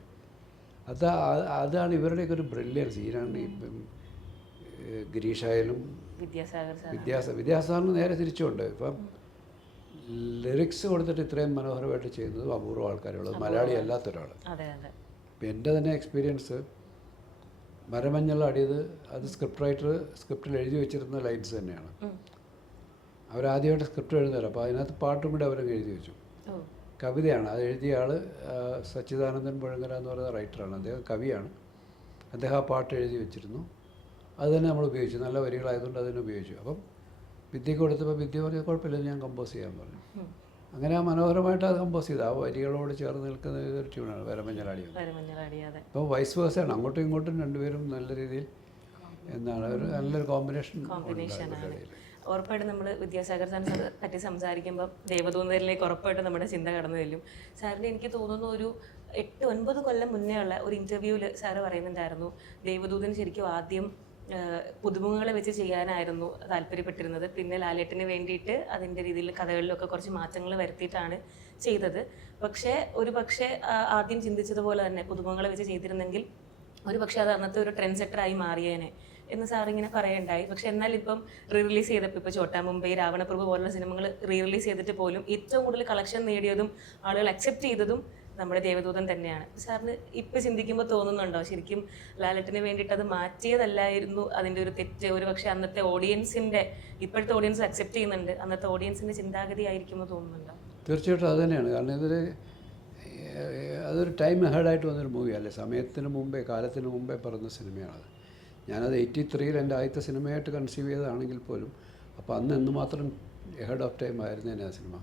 അതാണ് ഇവരുടെയൊക്കെ ഒരു ബ്രില്യൻസ്. ഇതിനാണ് ഇപ്പം ഗിരീഷായാലും വിദ്യാസാഗറിന് നേരെ തിരിച്ചുകൊണ്ട് ഇപ്പം ലിറിക്സ് കൊടുത്തിട്ട് ഇത്രയും മനോഹരമായിട്ട് ചെയ്യുന്നത് അപൂർവ ആൾക്കാരുള്ളത്, മലയാളി അല്ലാത്ത ഒരാൾ. ഇപ്പം എൻ്റെ തന്നെ എക്സ്പീരിയൻസ്, മരമഞ്ഞൾ അടിയത് അത് സ്ക്രിപ്റ്റിൽ എഴുതി വെച്ചിരുന്ന ലൈൻസ് തന്നെയാണ്. അവരാദ്യമായിട്ട് സ്ക്രിപ്റ്റ് എഴുതുന്നവരാണ്. അപ്പോൾ അതിനകത്ത് പാട്ടും കൂടെ അവരൊക്കെ എഴുതി വെച്ചു. കവിതയാണ് അത് എഴുതിയ ആൾ, സച്ചിദാനന്ദൻ പുഴങ്ങര എന്ന് പറയുന്ന റൈറ്ററാണ്. അദ്ദേഹം കവിയാണ്. അദ്ദേഹം ആ പാട്ട് എഴുതി വെച്ചിരുന്നു. അത് തന്നെ നമ്മൾ ഉപയോഗിച്ചു. നല്ല വരികളായതുകൊണ്ട് അതിനെ ഉപയോഗിച്ചു. അപ്പം വിദ്യക്ക് കൊടുത്തപ്പോൾ വിദ്യ പറഞ്ഞ കുഴപ്പമില്ല, ഞാൻ കമ്പോസ് ചെയ്യാൻ പറഞ്ഞു. അങ്ങനെ ആ മനോഹരമായിട്ട് അത് കമ്പോസ് ചെയ്ത് ആ വരികളോട് ചേർന്ന് നിൽക്കുന്ന ഒരു ട്യൂണാണ് വരമഞ്ഞളാടി. വരമഞ്ഞളാടിയാതെ ഇപ്പോൾ വൈസ് വേഴ്സയാണ്, അങ്ങോട്ടും ഇങ്ങോട്ടും രണ്ടുപേരും നല്ല രീതിയിൽ എന്താണ് ഒരു നല്ലൊരു കോമ്പിനേഷനാണ്. ഉറപ്പായിട്ടും നമ്മൾ വിദ്യാസാഗർ സാറിനെ പറ്റി സംസാരിക്കുമ്പോൾ ദേവദൂതനിലേക്ക് ഉറപ്പായിട്ടും നമ്മുടെ ചിന്ത കടന്നു ചെല്ലും. സാറിന് എനിക്ക് തോന്നുന്നു ഒരു 8-9 കൊല്ലം മുന്നേ ഉള്ള ഒരു ഇൻ്റർവ്യൂവിൽ സാറ് പറയുന്നുണ്ടായിരുന്നു ദേവദൂതൻ ശരിക്കും ആദ്യം പുതുമുഖങ്ങളെ വെച്ച് ചെയ്യാനായിരുന്നു താല്പര്യപ്പെട്ടിരുന്നത്. പിന്നെ ലാലേട്ടന് വേണ്ടിയിട്ട് അതിൻ്റെ രീതിയിൽ കഥകളിലൊക്കെ കുറച്ച് മാറ്റങ്ങൾ വരുത്തിയിട്ടാണ് ചെയ്തത്. പക്ഷേ ആദ്യം ചിന്തിച്ചതുപോലെ തന്നെ പുതുമുഖങ്ങളെ വെച്ച് ചെയ്തിരുന്നെങ്കിൽ ഒരു പക്ഷേ അത് അന്നത്തെ ഒരു ട്രെൻഡ് സെറ്ററായി മാറിയേനെ എന്ന് സാറിങ്ങനെ പറയുണ്ടായി. പക്ഷെ എന്നാൽ ഇപ്പം റിലീസ് ചെയ്തപ്പോൾ ഇപ്പോൾ ചോട്ടാ മുംബൈ, രാവണപ്രഭു പോലുള്ള സിനിമകൾ റിലീസ് ചെയ്തിട്ട് പോലും ഏറ്റവും കൂടുതൽ കളക്ഷൻ നേടിയതും ആളുകൾ അക്സെപ്റ്റ് ചെയ്തതും നമ്മുടെ ദേവദൂതൻ തന്നെയാണ്. സാറിന് ഇപ്പം ചിന്തിക്കുമ്പോൾ തോന്നുന്നുണ്ടോ ശരിക്കും ലാലേട്ടന് വേണ്ടിയിട്ട് അത് മാറ്റിയതല്ലായിരുന്നു അതിൻ്റെ ഒരു തെറ്റ്? ഒരു പക്ഷേ അന്നത്തെ ഓഡിയൻസിൻ്റെ, ഇപ്പോഴത്തെ ഓഡിയൻസ് അക്സെപ്റ്റ് ചെയ്യുന്നുണ്ട്, അന്നത്തെ ഓഡിയൻസിൻ്റെ ചിന്താഗതി ആയിരിക്കുമെന്ന് തോന്നുന്നുണ്ടോ? തീർച്ചയായിട്ടും അത് തന്നെയാണ്. കാരണം അതൊരു ടൈം ഹെഡായിട്ട് വന്നൊരു മൂവിയല്ലേ, സമയത്തിന് മുമ്പേ, കാലത്തിന് മുമ്പേ പറഞ്ഞ സിനിമയാണത്. ഞാനത് 83-ൽ എൻ്റെ ആദ്യത്തെ സിനിമയായിട്ട് കൺസീവ് ചെയ്തതാണെങ്കിൽ പോലും അപ്പോൾ അന്ന് എന്തുമാത്രം ഹെഡ് ഓഫ് ടൈം ആയിരുന്നു തന്നെ ആ സിനിമ.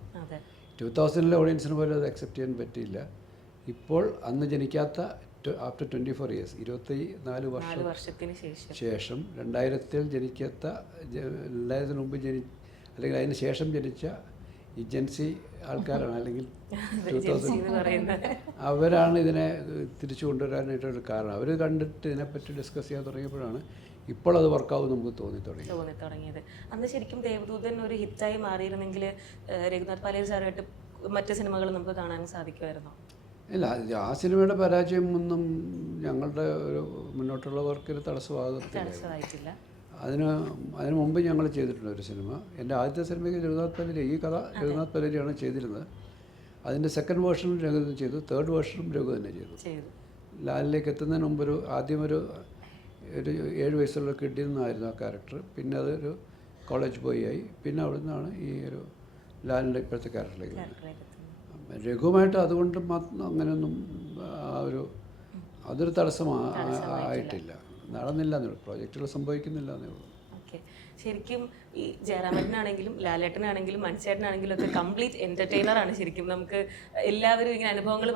2000-ലെ ഓഡിയൻസിന് പോലും അത് അക്സെപ്റ്റ് ചെയ്യാൻ പറ്റിയില്ല. ഇപ്പോൾ അന്ന് ജനിക്കാത്ത ആഫ്റ്റർ 24 ഇയേഴ്സ് 24 വർഷത്തിന് ശേഷം 2000-ൽ ജനിക്കാത്ത, 2000-ന് മുമ്പ് അല്ലെങ്കിൽ അതിന് ശേഷം ജനിച്ച ഈ ജെൻസി ആൾക്കാരാണ്, അല്ലെങ്കിൽ 2000 അവരാണ് ഇതിനെ തിരിച്ചു കൊണ്ടുവരാനായിട്ടൊരു കാരണം. അവർ കണ്ടിട്ട് ഇതിനെപ്പറ്റി ഡിസ്കസ് ചെയ്യാൻ തുടങ്ങിയപ്പോഴാണ് ഇപ്പോൾ അത് വർക്കാവും നമുക്ക് തോന്നി തുടങ്ങിയത്. അന്ന് ശരിക്കും ദേവദൂതൻ ഒരു ഹിറ്റായി മാറിയിരുന്നെങ്കിൽ രഘുനാഥ് പാലേരി സാറായിട്ട് മറ്റ് സിനിമകൾ നമുക്ക് കാണാൻ സാധിക്കുമായിരുന്നോ? ഇല്ല, ആ സിനിമയുടെ പരാജയം ഒന്നും ഞങ്ങളുടെ ഒരു മുന്നോട്ടുള്ള വർക്കിന് തടസ്സമാകത്തില്ല. അതിന് മുമ്പ് ഞങ്ങൾ ചെയ്തിട്ടുണ്ട് ഒരു സിനിമ. എൻ്റെ ആദ്യത്തെ സിനിമയ്ക്ക് രഘുനാഥ് പലേരി, ഈ കഥ രഘുനാഥ് പലേരിയാണ് ചെയ്തിരുന്നത്. അതിൻ്റെ സെക്കൻഡ് വേർഷനും രഘു ചെയ്തു, തേർഡ് വേർഷനും രഘു തന്നെ ചെയ്തു. ലാലിലേക്ക് എത്തുന്നതിന് മുമ്പ് ആദ്യം ഒരു 7 വയസ്സുള്ള കിഡിൽ നിന്നായിരുന്നു ആ ക്യാരക്ടർ. പിന്നെ അതൊരു കോളേജ് ബോയ് ആയി. പിന്നെ അവിടെ നിന്നാണ് ഈ ഒരു ലാലിൻ്റെ ഇപ്പോഴത്തെ ക്യാരക്ടറിലേക്ക് വരുന്നത്. രഘുവുമായിട്ട് അതുകൊണ്ട് അങ്ങനെയൊന്നും അതൊരു തടസ്സമായിട്ടില്ല, നടന്നില്ല എന്നുള്ളൂ, പ്രോജക്റ്റുകൾ സംഭവിക്കുന്നില്ല എന്നേ ഉള്ളൂ. ഓക്കെ, ശരിക്കും ഈ ജയറാമേട്ടനാണെങ്കിലും ലാലേട്ടനാണെങ്കിലും മനുഷ്യേട്ടനാണെങ്കിലും ഒക്കെ കംപ്ലീറ്റ് എൻ്റർടൈനറാണ്. ശരിക്കും നമുക്ക് എല്ലാവരും ഇങ്ങനെ അനുഭവങ്ങൾ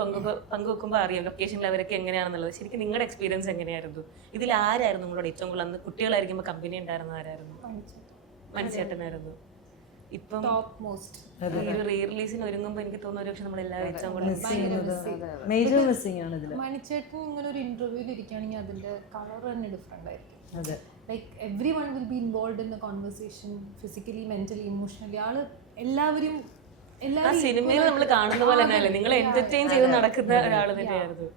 പങ്കുവെക്കുമ്പോൾ അറിയാം ലൊക്കേഷനിൽ അവരൊക്കെ എങ്ങനെയാണെന്നുള്ളത്. ശരിക്കും നിങ്ങളുടെ എക്സ്പീരിയൻസ് എങ്ങനെയായിരുന്നു? ഇതിൽ ആരായിരുന്നു നിങ്ങളോട് ഏറ്റവും കൂടുതൽ അന്ന് കുട്ടികളായിരിക്കുമ്പോൾ കമ്പനി ഉണ്ടായിരുന്ന ആരായിരുന്നു? മനുഷ്യേട്ടനായിരുന്നു. ഇപ്പം ഒരു റീ റിലീസിന് ഒരുങ്ങുമ്പോൾ എനിക്ക് തോന്നുന്നു ഒരു പക്ഷെ നമ്മളെല്ലാവരും ഏറ്റവും കൂടുതൽ മണിച്ചേട്ടൻ ഇങ്ങനെ ഒരു ഇന്റർവ്യൂവിൽ ഇരിക്കുകയാണെങ്കിൽ അതിന്റെ കളർ തന്നെ ഡിഫറെന്റ് ആയിരിക്കും. Like every one will be involve in the conversation, physically, mentally, emotionally. എല്ലാവരും സിനിമയിൽ നമ്മൾ കാണുന്ന പോലെ തന്നെയല്ലേ നിങ്ങൾ എന്റർടൈൻ ചെയ്ത് നടക്കുന്ന ഒരാൾ തന്നെയായിരുന്നു.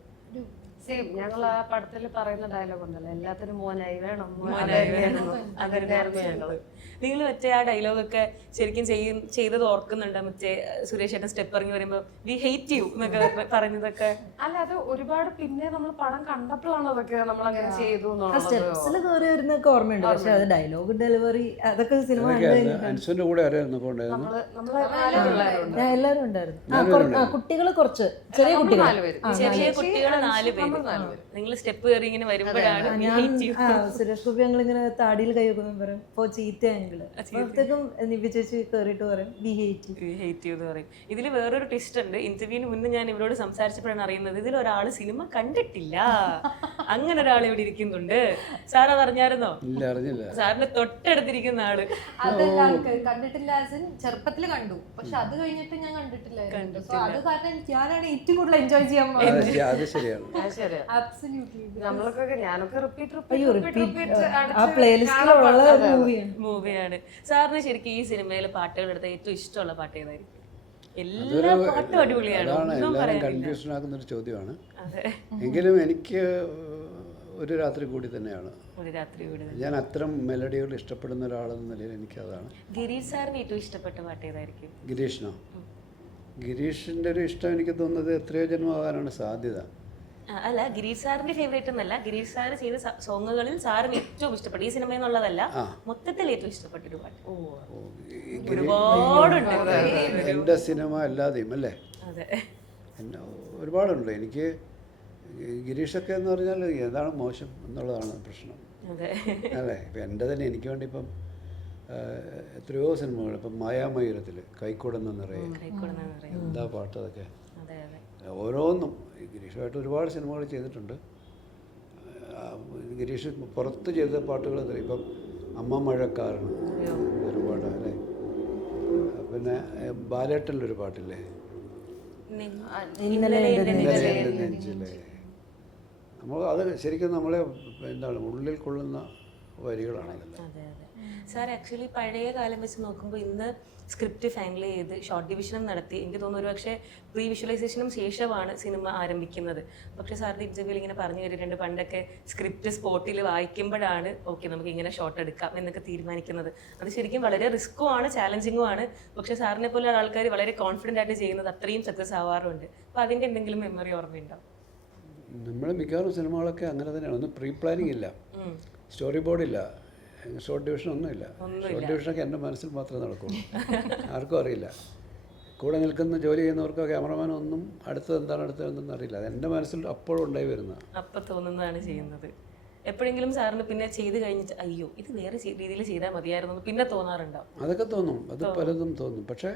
സെയിം, ഞങ്ങൾ ആ പടത്തിൽ പറയുന്ന ഡയലോഗ് ഉണ്ടല്ലോ, എല്ലാത്തിനും മോനായി വേണം. നിങ്ങൾ മറ്റേ ആ ഡയലോഗൊക്കെ ശരിക്കും ചെയ്തത് ഓർക്കുന്നുണ്ടോ? മറ്റേ സുരേഷ് ചേട്ടൻ സ്റ്റെപ്പ് ഇറങ്ങി വരുമ്പോ വി ഹേറ്റ് യു എന്നൊക്കെ പറഞ്ഞതൊക്കെ. അല്ല, അത് ഒരുപാട് പിന്നെ നമ്മൾ പടം കണ്ടപ്പോഴാണ് അതൊക്കെ നമ്മൾ അങ്ങനെ ചെയ്തു സ്റ്റെപ്സിൽ കയറി വരുന്നൊക്കെ ഓർമ്മയുണ്ട്. പക്ഷെ അത് ഡയലോഗ് ഡെലിവറി അതൊക്കെ സിനിമ അൻസുവിന്റെ കൂടെ ആരായിരുന്നു? എല്ലാവരും ഉണ്ടായിരുന്നു. കുട്ടികൾ കുറച്ച് ചെറിയ കുട്ടികൾ 4 പേര്. നിങ്ങൾ സ്റ്റെപ്പ് കയറി ഇങ്ങനെ വരുമ്പോഴാണ് സുരേഷ് ഗോപി ഞങ്ങളിങ്ങനെ താടിയിൽ കൈ വെക്കുമ്പോൾ പറയും ഇപ്പോ ചീത്തയെങ്കില് അപ്പോഴത്തേക്കും നിവ്യ ചേച്ചി കയറിയിട്ട് പറയും വി ഹേറ്റ് യു എന്ന് പറയും. ഇതിൽ വേറൊരു ട്വിസ്റ്റ് ഉണ്ട്. ഇന്റർവ്യൂവിന് മുന്നേ ഞാൻ ഇവരോട് സംസാരിച്ചപ്പോഴാണ് അറിയുന്നത് ഇതിൽ ഒരാൾ സിനിമ കണ്ടിട്ടില്ല, അങ്ങനെ ഒരാൾ ഇവിടെ ഇരിക്കുന്നുണ്ട്. സാർ അത് അറിഞ്ഞായിരുന്നോ? സാറിന്റെ തൊട്ടടുത്തിരിക്കുന്ന ആള് കണ്ടിട്ടില്ല. ചെറുപ്പത്തിൽ കണ്ടു, പക്ഷെ അത് കഴിഞ്ഞിട്ട് ഞാൻ കണ്ടിട്ടില്ലായിരുന്നു. അത് കാരണം ഞാനാണ് ഏറ്റവും കൂടുതൽ എൻജോയ് ചെയ്യാൻ മൂവിയാണ്. സാറിന് ശരിക്കും ഈ സിനിമയിലെ പാട്ടുകൾ എടുത്ത ഏറ്റവും ഇഷ്ടമുള്ള പാട്ട് ഏതായിരിക്കും? എല്ലാ പാട്ടും അടിപൊളിയാണ്. കൺഫ്യൂഷൻ ആക്കുന്ന ഒരു ചോദ്യമാണ്. എങ്കിലും എനിക്ക് ഒരു രാത്രി കൂടി തന്നെയാണ്. ഞാൻ അത്തരം മെലഡികൾ ഇഷ്ടപ്പെടുന്ന ഒരാളെന്ന നിലയിൽ എനിക്കതാണ്. ഗിരീഷ് സാറിന് ഏറ്റവും ഇഷ്ടപ്പെട്ട പാട്ട് ഏതായിരിക്കും? ഗിരീഷിനോ? ഗിരീഷിന്റെ ഒരു ഇഷ്ടം എനിക്ക് തോന്നുന്നത് എത്രയോ ജന്മമാകാനാണ് സാധ്യത. അല്ല, ഗിരീഷ് സാറിന്റെ ഫേവറേറ്റ് എന്നല്ല, ഗിരീഷ് സാർ ചെയ്ത സോങ്ങുകളിൽ സാറിന് ഏറ്റവും ഇഷ്ടപ്പെട്ട, ഈ സിനിമ എന്നുള്ളതല്ല, മൊത്തത്തിൽ ഏറ്റവും ഇഷ്ടപ്പെട്ടൊരു പാട്ട് ഒരുപാടുണ്ട്. എൻ്റെ സിനിമ അല്ലാതെയും അല്ലേ ഒരുപാടുണ്ട്. എനിക്ക് ഗിരീഷൊക്കെ എന്ന് പറഞ്ഞാൽ ഏതാണ് മോശം എന്നുള്ളതാണ് പ്രശ്നം അല്ലേ. ഇപ്പം എൻ്റെ തന്നെ എനിക്ക് വേണ്ടി ഇപ്പം എത്രയോ സിനിമകൾ ഇപ്പം മായാമയൂരത്തിൽ കൈക്കൂടുന്ന നിറയെ എന്താ പാട്ട് അതൊക്കെ അതെ അതെ ഓരോന്നും ഗിരീഷുമായിട്ട് ഒരുപാട് സിനിമകൾ ചെയ്തിട്ടുണ്ട്. ഗിരീഷ് പുറത്ത് ചെയ്ത പാട്ടുകൾ ഇപ്പം അമ്മ മഴക്കാരന് ഒരു പാട്ട് അല്ലേ, പിന്നെ ബാലേട്ടനിലൊരു പാട്ടില്ലേ ഇന്നലെ എൻ്റെ നെഞ്ചിലെ, നമ്മൾ അത് ശരിക്കും നമ്മളെ എന്താണ് ഉള്ളിൽ കൊള്ളുന്ന വരികളാണ് ഇതെല്ലാം. അതെ അതെ സാർ, ആക്ച്വലി പഴയ കാലം വെച്ച് നോക്കുമ്പോൾ ഇന്ന് സ്ക്രിപ്റ്റ് ഫൈനൽ ചെയ്ത് ഷോർട്ട് ഡിവിഷനും നടത്തി. എനിക്ക് തോന്നുന്നു ഒരു പക്ഷേ പ്രീ വിഷ്വലൈസേഷനും ശേഷമാണ് സിനിമ ആരംഭിക്കുന്നത്. പക്ഷേ സാറിൻ്റെ ഇൻ്റർവ്യൂവിൽ ഇങ്ങനെ പറഞ്ഞു കേട്ടിട്ടുണ്ട്, പണ്ടൊക്കെ സ്ക്രിപ്റ്റ് സ്പോട്ടിൽ വായിക്കുമ്പോഴാണ് ഓക്കെ നമുക്ക് ഇങ്ങനെ ഷോട്ട് എടുക്കാം എന്നൊക്കെ തീരുമാനിക്കുന്നത്. അത് ശരിക്കും വളരെ റിസ്ക്കും ആണ്, ചാലഞ്ചിങ്ങും ആണ്. പക്ഷേ സാറിനെ പോലെ ആൾക്കാർ വളരെ കോൺഫിഡൻ്റ് ആയിട്ട് ചെയ്യുന്നത് അത്രയും സക്സസ് ആവാറുണ്ട്. അപ്പോൾ അതിൻ്റെ എന്തെങ്കിലും മെമ്മറി ഓർമ്മയുണ്ടാവും? നമ്മൾ മിക്കവാറും സിനിമകളൊക്കെ അങ്ങനെ തന്നെയാണ്. ഒന്നും പ്രീ പ്ലാനിങ് ഇല്ല, സ്റ്റോറി ബോർഡില്ല, ഷോർട്ട് ഡിവിഷൻ ഒന്നുമില്ല. ഷോർട്ട് ഡിവിഷനൊക്കെ എൻ്റെ മനസ്സിൽ മാത്രമേ നടക്കുള്ളൂ, ആർക്കും അറിയില്ല. കൂടെ നിൽക്കുന്ന ജോലി ചെയ്യുന്നവർക്കോ ക്യാമറമാനോ ഒന്നും അടുത്തത് എന്തെന്ന് അറിയില്ല. അത് എൻ്റെ മനസ്സിൽ അപ്പോഴും ഉണ്ടായി വരുന്നത്, അപ്പം തോന്നുന്നതാണ് ചെയ്യുന്നത്. എപ്പോഴെങ്കിലും സാറിന് പിന്നെ ചെയ്ത് കഴിഞ്ഞിട്ട് അയ്യോ ഇത് വേറെ രീതിയിൽ ചെയ്താൽ മതിയായിരുന്നു എന്ന് പിന്നെ തോന്നാറുണ്ടാവും? അതൊക്കെ തോന്നും, അത് പലതും തോന്നും. പക്ഷേ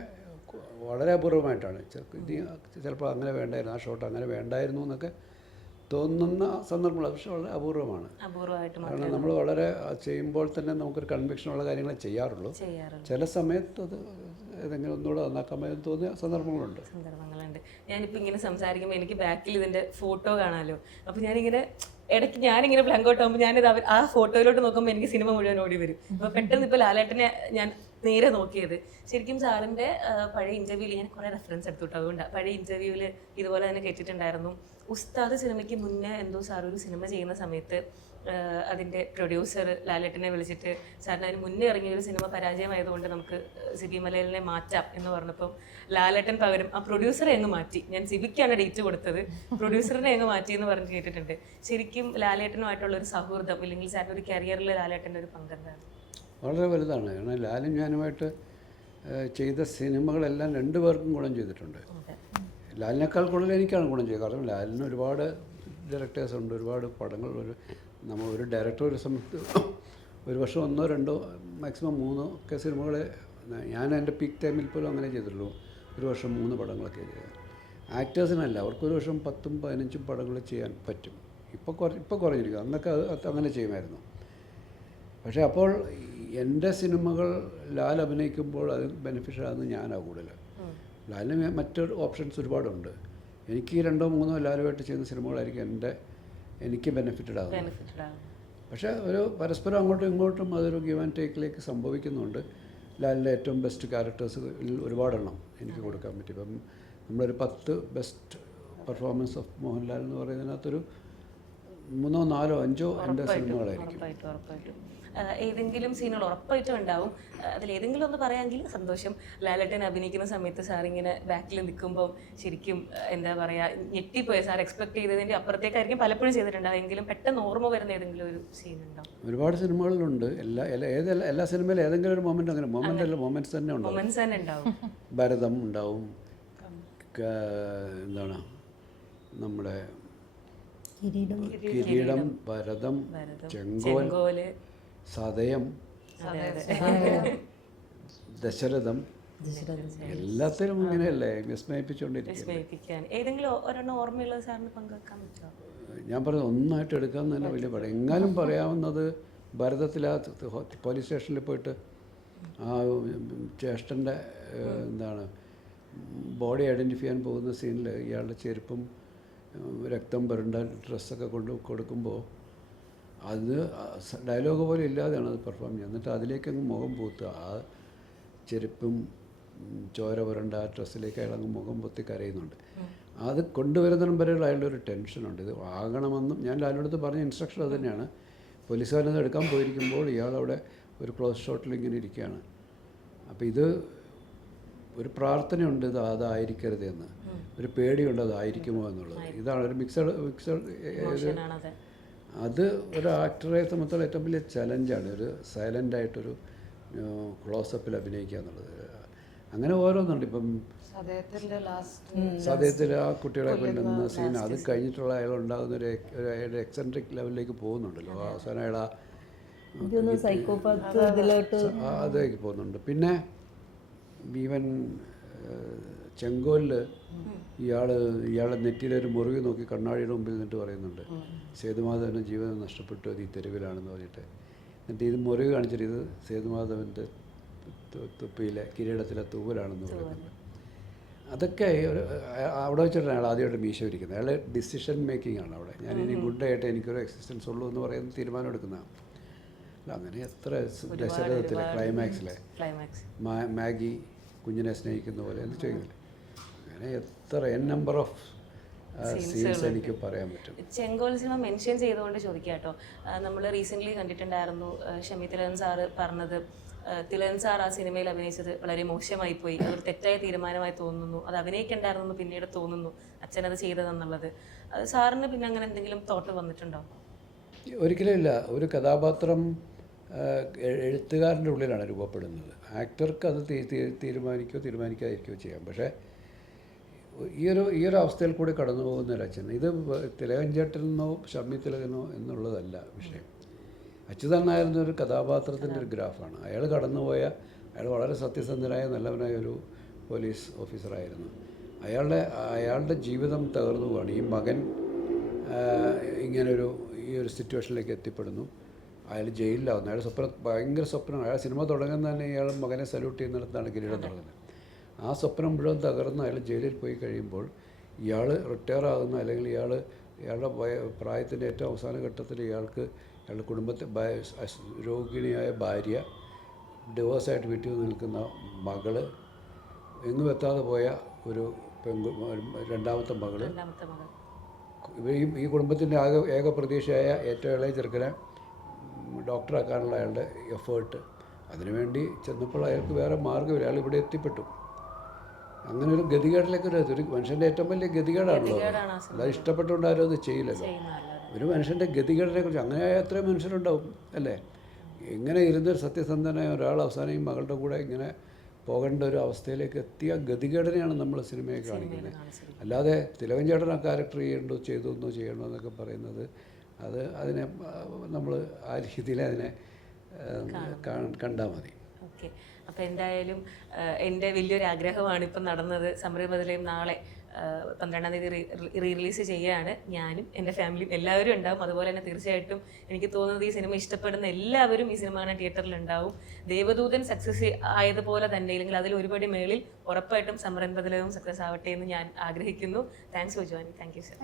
വളരെ അപൂർവമായിട്ടാണ്. ചിലപ്പോൾ അങ്ങനെ വേണ്ടായിരുന്നു, ആ ഷോട്ട് അങ്ങനെ വേണ്ടായിരുന്നു എന്നൊക്കെ തോന്നുന്ന സന്ദർഭങ്ങൾ, പക്ഷെ വളരെ അപൂർവമാണ്. കാരണം നമ്മൾ വളരെ ചെയ്യുമ്പോൾ തന്നെ നമുക്കൊരു കൺവിക്ഷനുള്ള കാര്യങ്ങളെ ചെയ്യാറുള്ളൂ. ചില സമയത്ത് അത് ഏതെങ്കിലും ഒന്നുകൂടെ നന്നാക്കാമെന്ന് തോന്നിയ സന്ദർഭങ്ങളുണ്ട്. ഞാനിപ്പോൾ ഇങ്ങനെ സംസാരിക്കുമ്പോൾ എനിക്ക് ബാക്കിൽ ഇതിൻ്റെ ഫോട്ടോ കാണാമല്ലോ. അപ്പോൾ ഞാനിങ്ങനെ ഇടയ്ക്ക് ഞാനിങ്ങനെ ബ്ലാങ്ക് ഔട്ട് ആകുമ്പോൾ ഞാനിത് ആ ഫോട്ടോയിലോട്ട് നോക്കുമ്പോൾ എനിക്ക് സിനിമ മുഴുവൻ ഓടി വരും. അപ്പോൾ പെട്ടെന്ന് ഇപ്പോൾ ലാലേട്ടനെ ഞാൻ നേരെ നോക്കിയത് ശരിക്കും സാറിൻ്റെ പഴയ ഇൻ്റർവ്യൂവിൽ ഞാൻ കുറേ റെഫറൻസ് എടുത്തു കേട്ടോ. അതുകൊണ്ടാണ് പഴയ ഇൻ്റർവ്യൂവിൽ ഇതുപോലെ തന്നെ കേട്ടിട്ടുണ്ടായിരുന്നു. ഉസ്താദ് സിനിമയ്ക്ക് മുന്നേ എന്തോ സാർ ഒരു സിനിമ ചെയ്യുന്ന സമയത്ത് അതിൻ്റെ പ്രൊഡ്യൂസർ ലാലേട്ടനെ വിളിച്ചിട്ട് സാറിന് അതിന് മുന്നേ ഇറങ്ങിയ ഒരു സിനിമ പരാജയമായതുകൊണ്ട് നമുക്ക് സിബി മലയിലിനെ മാറ്റാം എന്ന് പറഞ്ഞപ്പം ലാലേട്ടൻ പകരം ആ പ്രൊഡ്യൂസറെ അങ്ങ് മാറ്റി. ഞാൻ സിബിക്കാണ് ഡേറ്റ് കൊടുത്തത്, പ്രൊഡ്യൂസറിനെ അങ്ങ് മാറ്റി എന്ന് പറഞ്ഞ് കേട്ടിട്ടുണ്ട്. ശരിക്കും ലാലേട്ടനുമായിട്ടുള്ള ഒരു സൗഹൃദം ഇല്ലെങ്കിൽ സാറിൻ്റെ ഒരു കരിയറിൽ ലാലേട്ടൻ്റെ ഒരു പങ്കെന്താണ്? വളരെ വലുതാണ്. കാരണം ലാലും ഞാനുമായിട്ട് ചെയ്ത സിനിമകളെല്ലാം രണ്ടുപേർക്കും ഗുണം ചെയ്തിട്ടുണ്ട്. ലാലിനേക്കാൾ കൂടുതൽ എനിക്കാണ് ഗുണം ചെയ്യുക. കാരണം ലാലിന് ഒരുപാട് ഡയറക്ടേഴ്സ് ഉണ്ട്, ഒരുപാട് പടങ്ങൾ. നമ്മൾ ഒരു ഡയറക്ടർ ഒരു സമയത്ത് ഒരു വർഷം 1 or 2 മാക്സിമം 3 ഒക്കെ സിനിമകൾ ഞാൻ എൻ്റെ പീക്ക് ടൈമിൽ പോലും അങ്ങനെ ചെയ്തിട്ടുള്ളൂ. ഒരു വർഷം 3 പടങ്ങളൊക്കെ ചെയ്തത്. ആക്ടേഴ്സിനല്ല, അവർക്കൊരു വർഷം 10ഉം 15ഉം പടങ്ങൾ ചെയ്യാൻ പറ്റും. ഇപ്പോൾ കുറഞ്ഞിരിക്കും, അന്നൊക്കെ അത് അങ്ങനെ ചെയ്യുമായിരുന്നു. പക്ഷേ അപ്പോൾ എൻ്റെ സിനിമകൾ ലാൽ അഭിനയിക്കുമ്പോൾ അത് ബെനിഫിഷ്യലാണെന്ന് ഞാനാണ് കൂടുതൽ. ലാലിന് മറ്റൊരു ഓപ്ഷൻസ് ഒരുപാടുണ്ട്. എനിക്ക് 2 or 3 ലാലുമായിട്ട് ചെയ്യുന്ന സിനിമകളായിരിക്കും എനിക്ക് ബെനിഫിറ്റഡ് ആകുന്നത്. പക്ഷേ ഒരു പരസ്പരം അങ്ങോട്ടും ഇങ്ങോട്ടും അതൊരു ഗിവ് ആൻഡ് ടേക്കിലേക്ക് സംഭവിക്കുന്നുണ്ട്. ലാലിൻ്റെ ഏറ്റവും ബെസ്റ്റ് ക്യാരക്ടേഴ്സ് ഒരുപാടെണ്ണം എനിക്ക് കൊടുക്കാൻ പറ്റി. ഇപ്പം നമ്മളൊരു 10 ബെസ്റ്റ് പെർഫോമൻസ് ഓഫ് മോഹൻലാൽ എന്ന് പറയുന്നതിനകത്തൊരു 3 or 4 or 5 എൻ്റെ സിനിമകളായിരിക്കും. ഏതെങ്കിലും സീനുകൾ ഉറപ്പായിട്ടും ഉണ്ടാവും. അതിലേതെങ്കിലും ഒന്ന് പറയാമെങ്കിൽ സന്തോഷം. ലാലേട്ടൻ അഭിനയിക്കുന്ന സമയത്ത് സാറിങ്ങനെ ബാക്കിൽ നിൽക്കുമ്പോൾ ശരിക്കും എന്താ പറയുക, ഞെട്ടിപ്പോയ സാർ എക്സ്പെക്ട് ചെയ്തതിൻ്റെ അപ്പുറത്തേക്കായിരിക്കും പലപ്പോഴും ചെയ്തിട്ടുണ്ടാവും. എങ്കിലും പെട്ടെന്ന് ഓർമ്മ വരുന്ന ഏതെങ്കിലും ഒരു സീൻ ഉണ്ടാവും? ഒരുപാട് സിനിമകളിലുണ്ട്. എല്ലാ സിനിമയിലും ഏതെങ്കിലും ഒരു മൊമെൻ്റ്, അങ്ങനെ മൊമെൻറ്റ്സ് തന്നെ ഉണ്ടാവും. ഭരതം ഉണ്ടാവും, എന്താണ് നമ്മുടെ കിരീടം, ഭരതം, ചെങ്കോൽ, സതയം, ദശരഥം, എല്ലാത്തിനും ഇങ്ങനെയല്ലേ വിസ്മയിപ്പിച്ചുകൊണ്ടിരിക്കും. ഏതെങ്കിലും ഒരെണ്ണം ഓർമ്മയുള്ളത് സാറിന് പങ്കുവെക്കാൻ പറ്റുമോ? ഞാൻ പറഞ്ഞത് ഒന്നായിട്ട് എടുക്കാൻ തന്നെ വലിയ പടം. എങ്ങാനും പറയാവുന്നത് ഭരതത്തിൽ ആ പോലീസ് സ്റ്റേഷനിൽ പോയിട്ട് ആ ജ്യേഷ്ഠൻ്റെ എന്താണ് ബോഡി ഐഡൻറ്റിഫൈ ചെയ്യാൻ പോകുന്ന സീനിൽ ഇയാളുടെ ചെരുപ്പും രക്തം പുരണ്ട ഡ്രസ്സൊക്കെ കൊടുക്കുമ്പോൾ അത് ഡയലോഗ് പോലും ഇല്ലാതെയാണ് അത് പെർഫോം ചെയ്യുന്നത്. എന്നിട്ട് അതിലേക്കങ്ങ് മുഖം പൂത്തുക, ആ ചെരുപ്പും ചോര പുരണ്ട ആ ഡ്രസ്സിലേക്ക് അയാളങ്ങ് മുഖം പൊത്തി കരയുന്നുണ്ട്. അത് കൊണ്ടുവരുന്നതിനും വരെയുള്ള അയാളുടെ ഒരു ടെൻഷനുണ്ട്. ഇത് ആകണമെന്നും ഞാൻ ലാലിനടുത്ത് പറഞ്ഞ ഇൻസ്ട്രക്ഷൻ അത് തന്നെയാണ്. പോലീസുകാരനത് എടുക്കാൻ പോയിരിക്കുമ്പോൾ ഇയാളവിടെ ഒരു ക്ലോസ് ഷോട്ടിൽ ഇങ്ങനെ ഇരിക്കുകയാണ്. അപ്പോൾ ഇത് ഒരു പ്രാർത്ഥനയുണ്ട്, ഇത് അതായിരിക്കരുത് എന്ന്, ഒരു പേടിയുണ്ട് അതായിരിക്കുമോ എന്നുള്ളത്. ഇതാണ് ഒരു മിക്സഡ് അത് ഒരു ആക്ടറെ സംബന്ധിച്ചുള്ള ഏറ്റവും വലിയ ചലഞ്ചാണ്. ഒരു സൈലൻ്റായിട്ടൊരു ക്ലോസപ്പിൽ അഭിനയിക്കുക എന്നുള്ളത്. അങ്ങനെ ഓരോന്നുണ്ട്. ഇപ്പം സദ്യത്തിൽ ആ കുട്ടികളെ കൊല്ലുന്ന സീൻ, അത് കഴിഞ്ഞിട്ടുള്ള അയാളുണ്ടാകുന്ന ഒരു എക്സെൻട്രിക് ലെവലിലേക്ക് പോകുന്നുണ്ടല്ലോ. അവസാനം അയാൾ എനിക്കൊന്ന് സൈക്കോപാത്ത് ഇതിലോട്ട് അതേക്ക് പോകുന്നുണ്ട്. പിന്നെ ഈവൻ ചെങ്കോലിൽ ഇയാളെ നെറ്റിയിലൊരു മുറിവ് നോക്കി കണ്ണാടിയുടെ മുമ്പിൽ നിന്നിട്ട് പറയുന്നുണ്ട് സേതുമാധവൻ്റെ ജീവിതം നഷ്ടപ്പെട്ടു, അത് ഈ തെരുവിലാണെന്ന് പറഞ്ഞിട്ട്. എന്നിട്ട് ഇത് മുറിവ് കാണിച്ചിട്ട് ഇത് സേതുമാധവൻ്റെ തൊപ്പിയിലെ കിരീടത്തിലെ തൂവലാണെന്ന് പറയുന്നുണ്ട്. അതൊക്കെ അവിടെ വെച്ചിട്ടാണ് അയാൾ ആദ്യമായിട്ട് മീശ ഇരിക്കുന്നത്. അയാൾ ഡിസിഷൻ മേക്കിംഗ് ആണ് അവിടെ. ഞാൻ ഇനി ഗുഡായിട്ട് എനിക്കൊരു എക്സിസ്റ്റൻസ് ഉള്ളൂ എന്ന് പറയുന്ന തീരുമാനം എടുക്കുന്നതാണ്. അല്ല അങ്ങനെ എത്ര ദശരഥത്തിലെ ക്ലൈമാക്സിലെ മാഗി കുഞ്ഞിനെ സ്നേഹിക്കുന്ന പോലെ എന്ന് ചോദിക്കുന്നില്ല. അങ്ങനെ എത്ര നമ്പർ ഓഫ് സീൻസ് എനിക്ക് പറയാൻ പറ്റും. ചെങ്കോൽ സിനിമ മെൻഷൻ ചെയ്തുകൊണ്ട് ചോദിക്കാം കേട്ടോ. നമ്മൾ റീസെൻ്റ്ലി കണ്ടിട്ടുണ്ടായിരുന്നു ഷമി തിലകൻ സാറ് പറഞ്ഞത് തിലകൻ സാർ ആ സിനിമയിൽ അഭിനയിച്ചത് വളരെ മോശമായി പോയി, അതൊരു തെറ്റായ തീരുമാനമായി തോന്നുന്നു, അത് അഭിനയിക്കണ്ടായിരുന്നു പിന്നീട് തോന്നുന്നു അച്ഛനത് ചെയ്തതെന്നുള്ളത്. അത് സാറിന് പിന്നെ അങ്ങനെ എന്തെങ്കിലും തോട്ട് വന്നിട്ടുണ്ടോ? ഒരിക്കലും ഇല്ല. ഒരു കഥാപാത്രം എഴുത്തുകാരൻ്റെ ഉള്ളിലാണ് രൂപപ്പെടുന്നത്. ആക്ടർക്ക് അത് തീരുമാനിക്കാതിരിക്കുകയോ ചെയ്യാം. പക്ഷേ ഈ ഒരു അവസ്ഥയിൽ കൂടി കടന്നു പോകുന്ന ഒരു അച്ഛൻ, ഇത് തിലകൻ ചേട്ടനെന്നോ ഷമ്മി തിലകനോ എന്നുള്ളതല്ല വിഷയം. അച്യുതൻ നായർ ഒരു കഥാപാത്രത്തിൻ്റെ ഒരു ഗ്രാഫാണ്. അയാൾ കടന്നുപോയ, അയാൾ വളരെ സത്യസന്ധനായ നല്ലവനായ ഒരു പോലീസ് ഓഫീസറായിരുന്നു. അയാളുടെ ജീവിതം തകർന്നു പോവാണ്. ഈ മകൻ ഈ ഒരു സിറ്റുവേഷനിലേക്ക് എത്തിപ്പെടുന്നു. അയാൾ ജയിലിലാവുന്നു. അയാൾ ഭയങ്കര സ്വപ്നമാണ്. അയാൾ സിനിമ തുടങ്ങുന്ന തന്നെ ഇയാൾ മകനെ സല്യൂട്ട് ചെയ്യുന്നിടത്താണ് കിരീടം തുടങ്ങുന്നത്. ആ സ്വപ്നം മുഴുവൻ തകർന്ന് അയാൾ ജയിലിൽ പോയി കഴിയുമ്പോൾ ഇയാൾ റിട്ടയർ ആകുന്ന, അല്ലെങ്കിൽ ഇയാളുടെ പ്രായത്തിൻ്റെ ഏറ്റവും അവസാന ഘട്ടത്തിൽ ഇയാളുടെ കുടുംബത്തെ രോഗിണിയായ ഭാര്യ, ഡിവോഴ്സായിട്ട് വീട്ടിൽ നിൽക്കുന്ന മകള്, എങ്ങും എത്താതെ പോയ ഒരു രണ്ടാമത്തെ മകള്, ഈ കുടുംബത്തിൻ്റെ ഏക പ്രതീക്ഷയായ ഏറ്റവും ഇളയ ചെറുക്കനെ ഡോക്ടറാക്കാനുള്ള അയാളുടെ എഫേർട്ട്, അതിനുവേണ്ടി ചെന്നപ്പോൾ അയാൾക്ക് വേറെ മാർഗ്ഗമില്ല. അയാൾ ഇവിടെ എത്തിപ്പെട്ടു. അങ്ങനെ ഒരു ഗതികേടിലേക്ക് ഒരു മനുഷ്യൻ്റെ ഏറ്റവും വലിയ ഗതികേടാണല്ലോ. അതായത് ഇഷ്ടപ്പെട്ടുകൊണ്ട് ആരും അത് ചെയ്യില്ലല്ലോ. ഒരു മനുഷ്യൻ്റെ ഗതികേടിനെ കുറിച്ച് അങ്ങനെ എത്രയും മനുഷ്യരുണ്ടാവും അല്ലേ? ഇങ്ങനെ ഇരുന്നൊരു സത്യസന്ധനായ ഒരാൾ അവസാനം ഈ മകളുടെ കൂടെ ഇങ്ങനെ പോകേണ്ട ഒരു അവസ്ഥയിലേക്ക് എത്തിയ ഗതികേടിനെയാണ് നമ്മൾ സിനിമയെ കാണിക്കുന്നത്. അല്ലാതെ തിലകൻ ചേട്ടൻ ആ ക്യാരക്ടർ ചെയ്തു എന്നൊക്കെ പറയുന്നത് അതിനെ നമ്മൾ ആ രീതിയിൽ അതിനെ കണ്ടാൽ മതി. ഓക്കെ, അപ്പോൾ എന്തായാലും എൻ്റെ വലിയൊരു ആഗ്രഹമാണ് ഇപ്പം നടന്നത്. സമരബദലയും നാളെ 12-ാം തീയതി റിലീസ് ചെയ്യുകയാണ്. ഞാനും എൻ്റെ ഫാമിലിയും എല്ലാവരും ഉണ്ടാവും. അതുപോലെ തന്നെ തീർച്ചയായിട്ടും എനിക്ക് തോന്നുന്നത് ഈ സിനിമ ഇഷ്ടപ്പെടുന്ന എല്ലാവരും ഈ സിനിമ കാണാൻ തിയേറ്ററിൽ ഉണ്ടാവും. ദേവദൂതൻ സക്സസ് ആയതുപോലെ തന്നെ, അല്ലെങ്കിൽ അതിൽ ഒരുപടി മേളിൽ ഉറപ്പായിട്ടും സമരബദലവും സക്സസ് ആവട്ടെ എന്ന് ഞാൻ ആഗ്രഹിക്കുന്നു. Thanks for joining. Thank you sir.